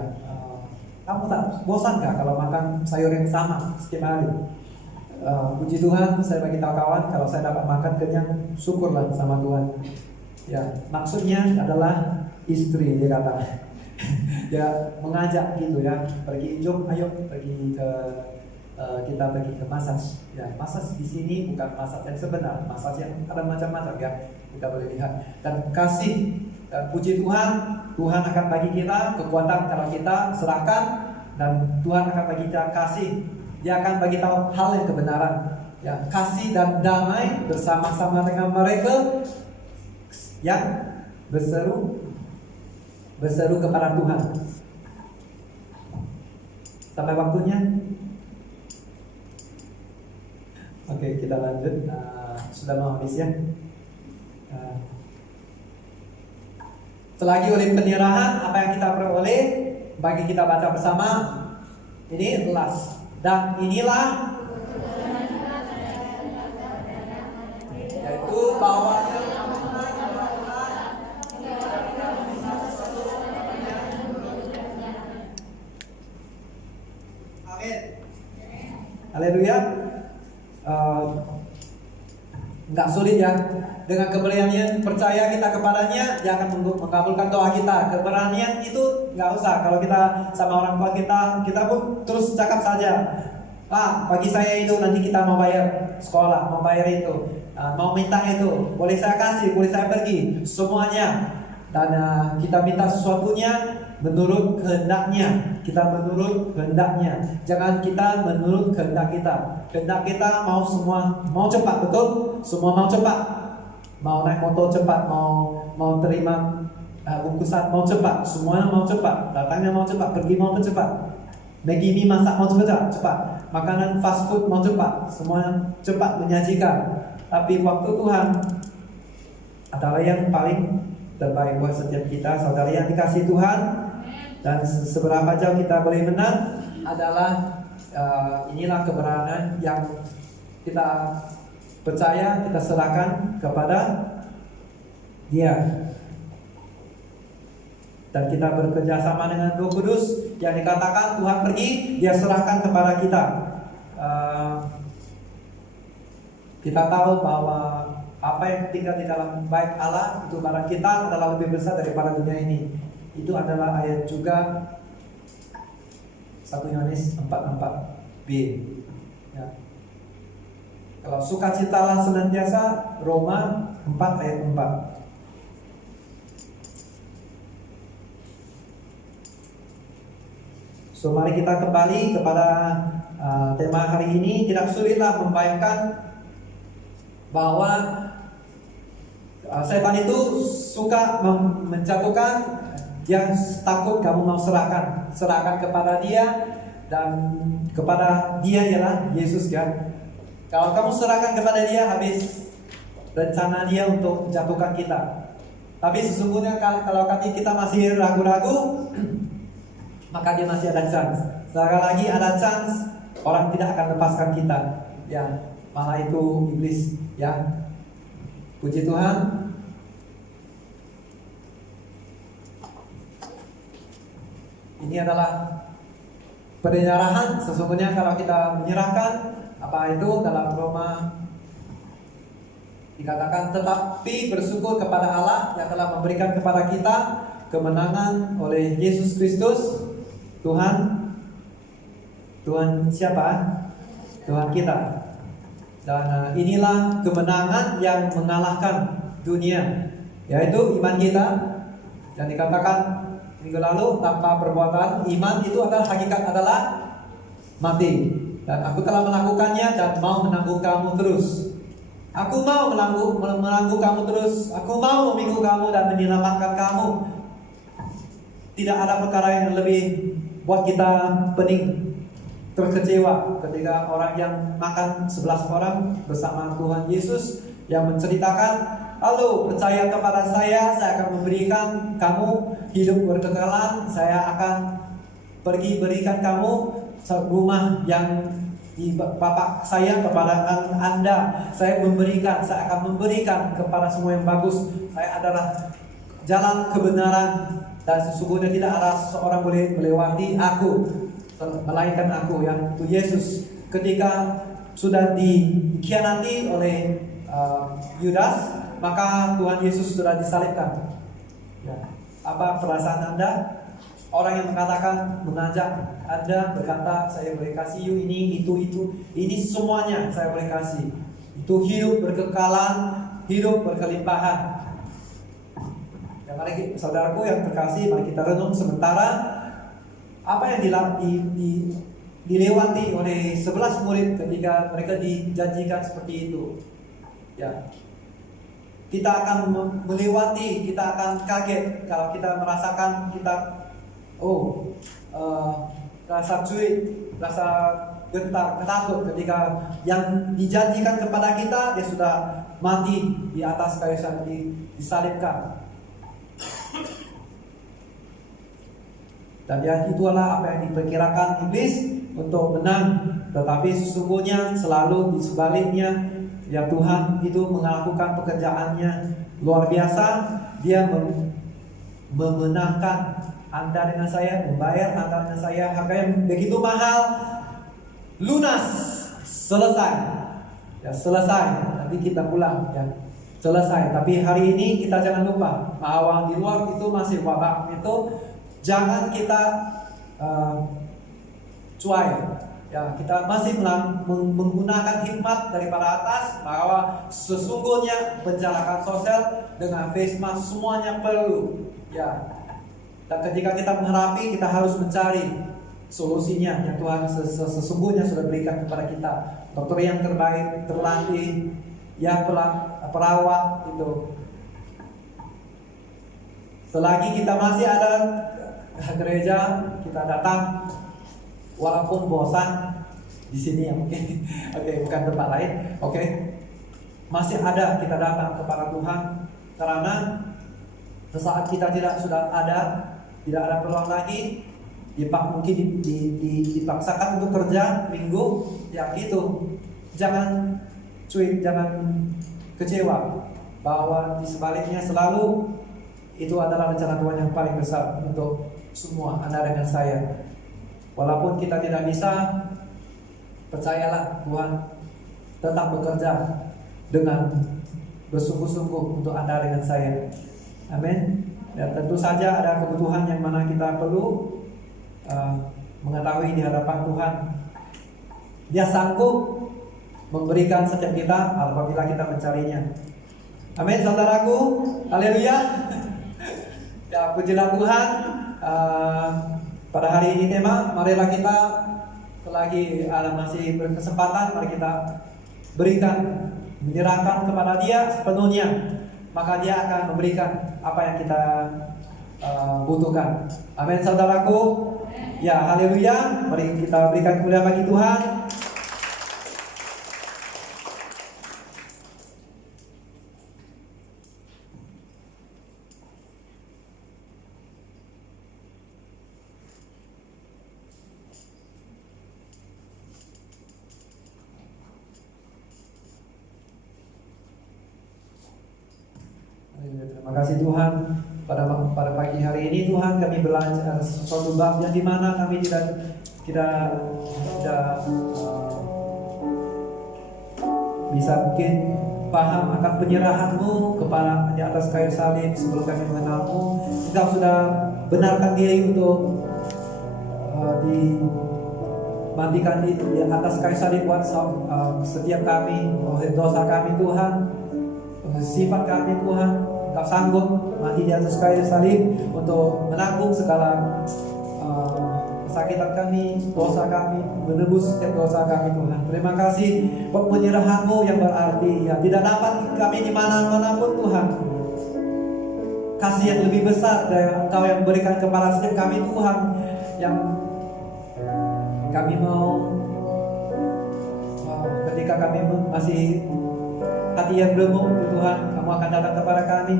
kamu tak bosan gak kalau makan sayur yang sama setiap hari? Puji Tuhan, saya bagi tahu kawan, kalau saya dapat makan kenyang, syukurlah sama Tuhan. Ya, maksudnya adalah istri, dia kata. Dia mengajak gitu ya, pergi, jom, ayo pergi ke kita pergi ke massage. Ya, massage di sini bukan massage yang sebenar, massage yang ada macam-macam ya. Kita boleh lihat. Dan kasih, dan puji Tuhan, Tuhan akan bagi kita kekuatan kalau kita serahkan, dan Tuhan akan bagi kita kasih. Dia akan bagi tahu hal yang kebenaran. Ya, kasih dan damai bersama-sama dengan mereka yang berseru kepada Tuhan. Sampai waktunya. Oke, kita lanjut. Sudah mau habis ya. Selagi oleh penyerahan apa yang kita peroleh, bagi kita baca bersama. Ini last. Dan inilah, yaitu bahwa amin. Haleluya. Nggak sulit ya. Dengan keberanian percaya kita kepadanya, dia akan mengabulkan doa kita. Keberanian itu nggak usah. Kalau kita sama orang tua kita pun terus cakap saja. Pak, bagi saya itu nanti kita mau bayar sekolah, mau bayar itu, mau minta itu, boleh saya kasih, boleh saya pergi, semuanya. Dan kita minta sesuatunya menurut kehendaknya. Kita menurut kehendaknya. Jangan kita menurut kehendak kita. Kehendak kita mau semua, mau cepat, betul? Semua mau cepat. Mau naik motor cepat, mau terima bungkusan mau cepat, semuanya mau cepat, datangnya mau cepat, pergi mau cepat, Maggi mie masak mau cepat, makanan fast food mau cepat, semuanya cepat menyajikan. Tapi waktu Tuhan adalah yang paling terbaik buat setiap kita, saudara yang dikasih Tuhan. Dan seberapa jauh kita boleh menang adalah inilah kebenaran yang kita percaya, kita serahkan kepada Dia. Dan kita bekerja sama dengan Roh Kudus. Yang dikatakan Tuhan pergi, Dia serahkan kepada kita. Kita tahu bahwa apa yang tinggal di dalam bait Allah itu barang kita adalah lebih besar daripada dunia ini. Itu adalah ayat juga 1 Yohanes 4:4b. Ya. Kalau sukacitalah senantiasa, Roma 4 ayat 4. So mari kita kembali kepada tema hari ini. Tidak sulitlah membayangkan bahwa setan itu suka menjatuhkan. Dia takut kamu mau serahkan kepada dia, dan kepada dia ialah Yesus kan. Kalau kamu serahkan kepada dia, habis rencana dia untuk jatuhkan kita. Tapi sesungguhnya kalau kita masih ragu-ragu, maka dia masih ada chance. Sekali lagi ada chance, orang tidak akan lepaskan kita. Ya, malah itu iblis. Ya, puji Tuhan. Ini adalah penyerahan. Sesungguhnya kalau kita menyerahkan, apa itu dalam Roma dikatakan, tetapi bersyukur kepada Allah yang telah memberikan kepada kita kemenangan oleh Yesus Kristus Tuhan siapa? Tuhan kita. Dan inilah kemenangan yang mengalahkan dunia, yaitu iman kita. Yang dikatakan minggu lalu, tanpa perbuatan iman itu adalah hakikat adalah mati. Dan aku telah melakukannya dan mau menanggung kamu terus. Aku mau menanggung kamu terus. Aku mau memikul kamu dan menyelamatkan kamu. Tidak ada perkara yang lebih buat kita pening, terkecewa ketika orang yang makan 11 orang bersama Tuhan Yesus yang menceritakan, lalu percaya kepada saya akan memberikan kamu hidup berkekalan, saya akan pergi berikan kamu rumah yang di Bapak saya kepada Anda. Saya akan memberikan kepada semua yang bagus. Saya adalah jalan kebenaran, dan sesungguhnya tidak ada seorang boleh melewati aku melainkan aku, yang itu Yesus. Ketika sudah dikhianati oleh Yudas, maka Tuhan Yesus sudah disalibkan. Ya. Apa perasaan Anda? Orang yang mengajak Anda berkata, saya boleh kasih you ini, itu, ini semuanya saya boleh kasih. Itu hidup berkekalan, hidup berkelimpahan. Ya, mari saudaraku yang terkasih, mari kita renung sementara apa yang dilewati oleh 11 murid ketika mereka dijanjikan seperti itu. Ya. Kita akan melewati, kita akan kaget kalau kita merasakan kita rasa cuit, rasa gentar, takut ketika yang dijanjikan kepada kita dia sudah mati di atas kayu salib, disalibkan. Dan itulah apa yang diperkirakan iblis untuk menang, tetapi sesungguhnya selalu di sebaliknya, ya Tuhan itu melakukan pekerjaannya luar biasa. Dia memenangkan Anda dengan saya, membayar Anda dengan saya, harga yang begitu mahal, lunas, selesai. Ya, selesai. Nanti kita pulang, ya, selesai. Tapi hari ini kita jangan lupa bahwa di luar itu masih wabah itu. Jangan kita cuai. Ya, kita masih menggunakan hikmat daripada atas bahwa sesungguhnya penjarakan sosial dengan face mask semuanya perlu. Ya. Dan ketika kita menghadapi, kita harus mencari solusinya yang Tuhan sesungguhnya sudah berikan kepada kita. Dokter yang terbaik, terlatih, ya perawat itu. Selagi kita masih ada gereja, kita datang walaupun bosan di sini ya mungkin. Oke, bukan tempat lain. Oke. Masih ada kita datang kepada Tuhan karena sesaat kita tidak ada peluang lagi, mungkin dipaksakan untuk kerja minggu, ya gitu. Jangan kecewa bahwa di sebaliknya selalu itu adalah rencana Tuhan yang paling besar untuk semua Anda dengan saya. Walaupun kita tidak bisa, percayalah Tuhan tetap bekerja dengan bersungguh-sungguh untuk Anda dengan saya. Amin. Dan tentu saja ada kebutuhan yang mana kita perlu mengetahui di hadapan Tuhan. Dia sanggup memberikan setiap kita apabila kita mencarinya. Amin, saudaraku. Haleluya. Ya, pujilah Tuhan. Pada hari ini tema, marilah kita selagi ada masih berkesempatan, mari kita berikan, menyerahkan kepada Dia sepenuhnya, maka Dia akan memberikan apa yang kita butuhkan. Amin, saudaraku. Ya, haleluya. Mari kita berikan kemuliaan bagi Tuhan. Terima kasih Tuhan. Pada pagi hari ini Tuhan, kami belajar sesuatu bab yang dimana kami tidak bisa mungkin paham akan penyerahan-Mu kepada di atas kayu salib sebelum kami mengenal-Mu. Engkau sudah benarkan diri untuk dimandikan di atas kayu salib buat setiap kami, dosa kami Tuhan, sifat kami Tuhan. Engkau sanggup mati di atas kayu salib untuk menanggung segala kesakitan kami, dosa kami, menebus setiap dosa kami Tuhan. Terima kasih buat penyerahan-Mu yang berarti, ya tidak dapat kami di mana-mana pun Tuhan. Kasih yang lebih besar dari Engkau yang berikan kepada setiap kami Tuhan, yang kami mau ketika kami masih hati yang remuk Tuhan, Kamu akan datang kepada kami.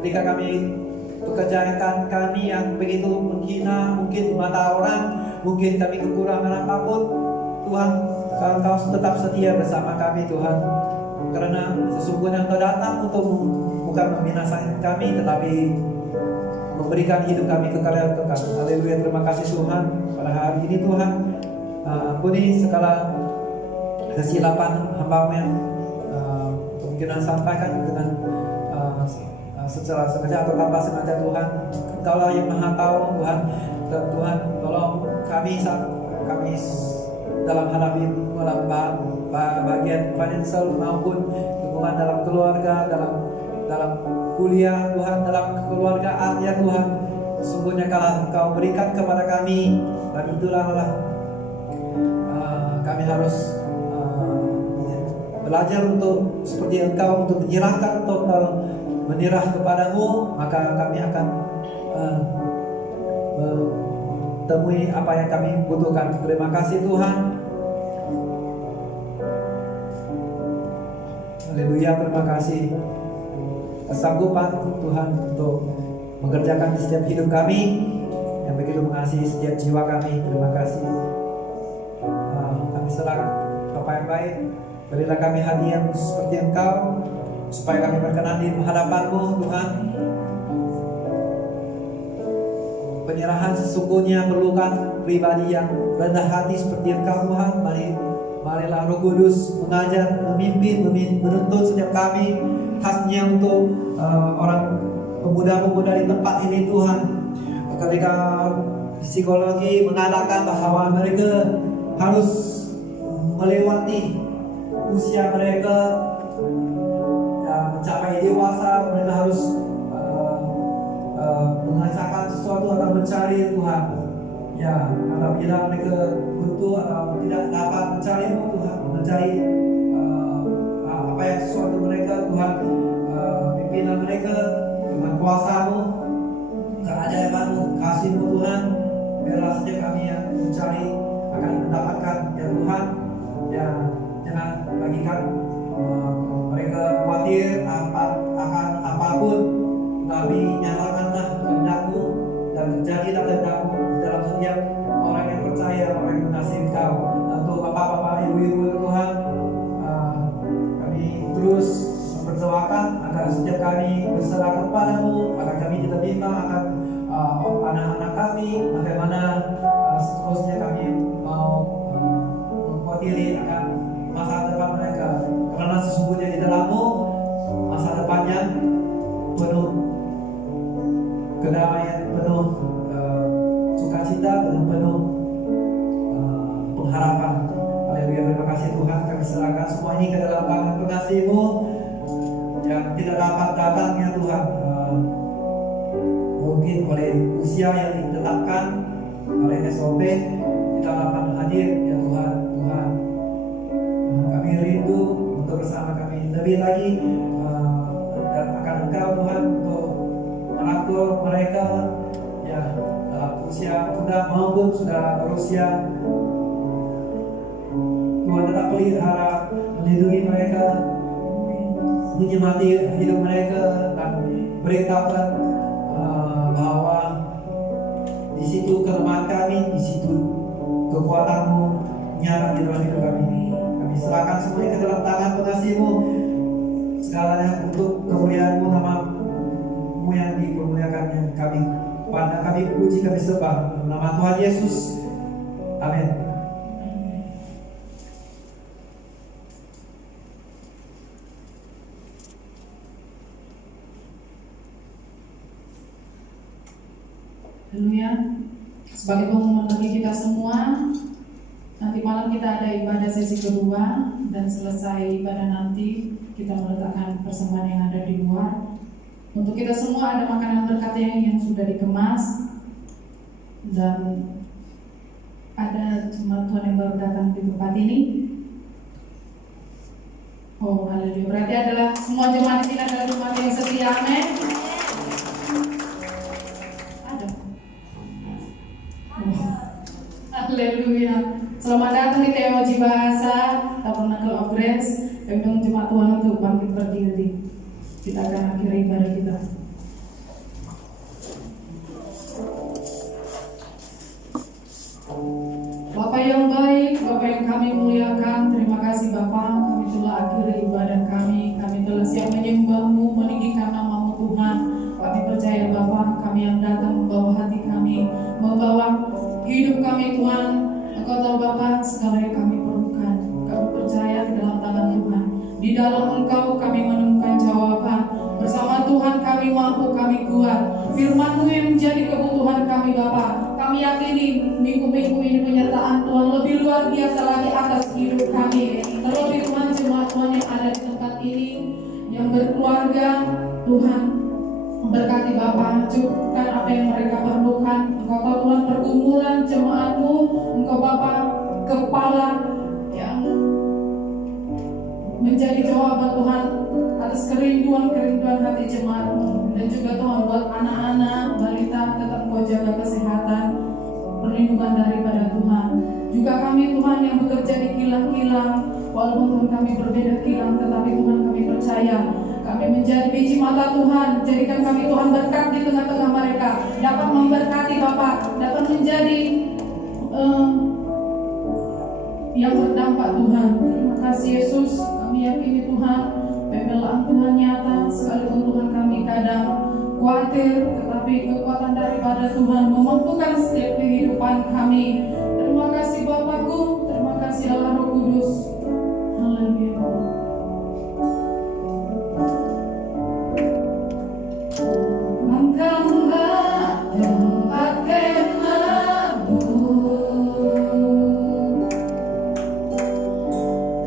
Ketika kami pekerjaan kami yang begitu menghina, mungkin di mata orang, mungkin kami kekurangan apapun, Tuhan, Engkau tetap setia bersama kami Tuhan. Karena sesungguhnya Engkau datang untuk bukan membinasakan kami, tetapi memberikan hidup kami kekal. Haleluya, terima kasih Tuhan. Pada hari ini Tuhan, ampuni segala kesilapan hamba-Mu yang kemungkinan sampaikan dengan secara sengaja atau tanpa sengaja Tuhan. Engkaulah yang Maha tahu Tuhan. Dan Tuhan, tolong kami saat kami dalam hadapi bagian financial maupun hubungan dalam keluarga, dalam kuliah Tuhan, dalam kekeluargaan ya Tuhan. Sesungguhnya kalau Engkau berikan kepada kami, dan itulah kami harus belajar untuk seperti Engkau, untuk menyerahkan total, menyerah kepadamu, maka kami akan temui apa yang kami butuhkan. Terima kasih Tuhan. Haleluya, terima kasih kesanggupan Tuhan untuk mengerjakan di setiap hidup kami yang begitu mengasihi setiap jiwa kami. Terima kasih. Kami serah Bapa yang baik, berilah kami hati yang seperti Engkau, supaya kami berkenan di hadapan-Mu Tuhan. Penyerahan sesungguhnya perlukan pribadi yang rendah hati seperti Engkau Tuhan. Marilah Roh Kudus mengajar, memimpin, menuntun setiap kami, khasnya untuk orang pemuda-pemuda di tempat ini Tuhan. Ketika psikologi mengatakan bahwa mereka harus melewati usia mereka, mencapai dewasa, mereka harus mengajarkan sesuatu atau mencari Tuhan. Ya, apabila mereka butuh atau tidak dapat mencari-Mu Tuhan, mencari apa yang sesuatu mereka Tuhan, pimpinan mereka dengan kuasa-Mu, keajaiban-Mu, kasih-Mu Tuhan, biarlah setiap kami yang mencari akan mendapatkan ya Tuhan. Ya, jangan bagikan mereka khawatir akan apapun, tapi nyatakanlah kehendak-Mu dan terjadilah kehendak-Mu dalam setiap orang yang percaya, orang yang mengasihi Engkau. Untuk bapak-bapak, ibu-ibu Tuhan, kami terus berdoakan agar setiap kami berserah kepada-Mu, agar kami diterima akan anak-anak kami, bagaimana seterusnya kami mau mengkhawatiri akan masa depan mereka. Karena sesungguhnya di dalam-Mu masa depannya penuh kedamaian, penuh sukacita, penuh pengharapan. Haleluya, terima kasih Tuhan. Kami serahkan semua ini ke dalam tangan pengasih-Mu yang tidak dapat datangnya Tuhan, mungkin oleh usia yang ditetapkan oleh SOP, kita akan hadir ya Tuhan. Tuhan, kami rindu untuk bersama kami lebih lagi akan Engkau Tuhan, untuk merangkul mereka ya dalam usia muda maupun sudah berusia. Tuhan tetap pelihara, melindungi mereka, menyemati hidup mereka, dan beritakan bahwa di situ kelemahan kami, di situ kekuatan-Mu nyata di dalam hidup kami. Kami serahkan semuanya ke dalam tangan pengasih-Mu, segalanya untuk kemuliaan-Mu, nama-Mu yang dipermuliakan yang kami pandang, kami puji, kami sembah nama Tuhan Yesus. Amin. Haleluya. Sebagai pengumuman bagi kita semua, nanti malam kita ada ibadah sesi kedua, dan selesai ibadah nanti kita meletakkan persembahan yang ada di luar. Untuk kita semua ada makanan berkat yang sudah dikemas, dan ada jemaat Tuhan yang baru datang di tempat ini. Oh, haleluya. Berarti adalah semua jemaat ini adalah jemaat yang setia. Amin. Haleluya. Selamat datang di TOJ Bahasa Tabernacle of Grace. Kami undang jemaat Tuhan untuk bangkit berdiri. Kita akan akhiri ibadah kita. Bapak yang baik, Bapak yang kami muliakan, terima kasih Bapak. Kami telah akhiri ibadah kami. Kami telah siap menyembah-Mu, meninggikan nama-Mu Tuhan. Kami percaya Bapak, kami yang datang membawa hati kami, membawa hidup kami Tuhan. Engkau tahu Bapa segala yang kami perlukan. Kami percaya di dalam tangan Tuhan. Di dalam Engkau kami menemukan jawaban. Bersama Tuhan kami mampu, kami kuat. Firman-Mu yang menjadi kebutuhan kami Bapa. Kami yakini minggu-minggu ini penyertaan Tuhan lebih luar biasa lagi atas hidup kami. Terlebih Tuhan jemaat Tuhan yang ada di tempat ini, yang berkeluarga, Tuhan berkati Bapa, cukupkan apa yang mereka perlukan. Engkau tahu Tuhan pergumulan jemaat-Mu, Engkau Bapa kepala yang menjadi jawaban Tuhan atas kerinduan hati jemaat-Mu. Dan juga Tuhan buat anak-anak, balita, tetap Engkau jaga kesehatan, perlindungan daripada Tuhan. Juga kami Tuhan yang bekerja di kilang-kilang, walaupun Tuhan kami berbeda kilang, tetapi Tuhan kami percaya kami menjadi biji mata Tuhan. Jadikan kami Tuhan berkat di tengah-tengah mereka, dapat memberkati Bapak, dapat menjadi yang berdampak Tuhan. Terima kasih Yesus. Kami yakini Tuhan pembelaan Tuhan nyata, sekalipun Tuhan kami kadang khawatir, tetapi kekuatan daripada Tuhan memampukan setiap kehidupan kami. Terima kasih Bapakku, terima kasih Allah Roh Kudus. Haleluya. Engkaulah tempat kemah-Mu,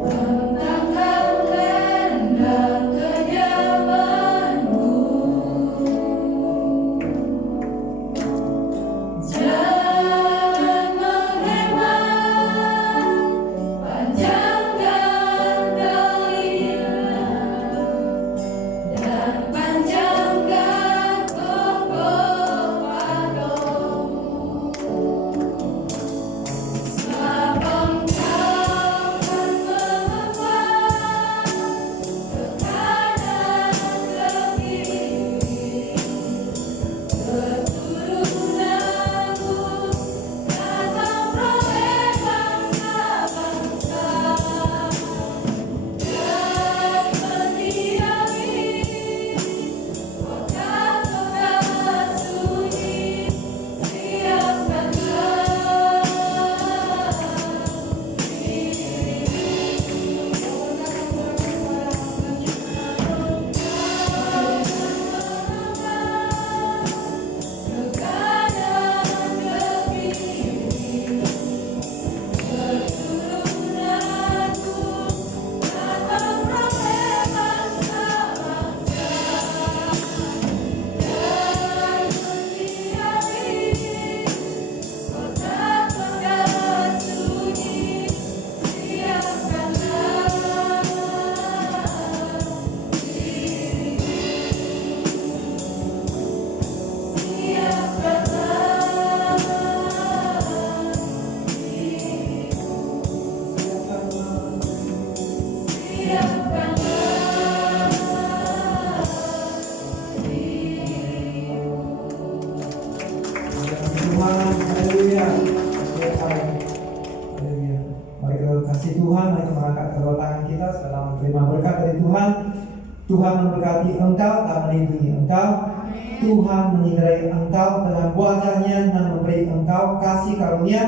tentangkan kehendak kediaman-Mu. Jangan Terima berkat dari Tuhan. Tuhan memberkati engkau dan melindungi engkau. Tuhan menyertai engkau dengan wajah-Nya dan memberi engkau kasih karunia.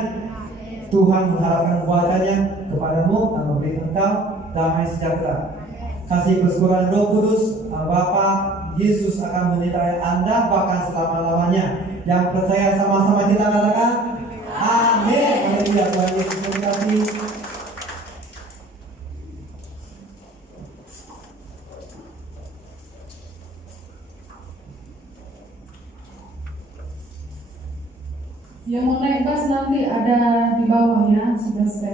Tuhan mengharapkan wajah-Nya kepadamu dan memberi engkau damai sejahtera. Kasih persekutuan Roh Kudus Bapa Yesus akan menyertai Anda bahkan selama-lamanya. Yang percaya sama-sama kita katakan amin. Haleluya. Tuhan Yesus memberkati. Yang mau naik bus nanti ada di bawah ya, sudah standby.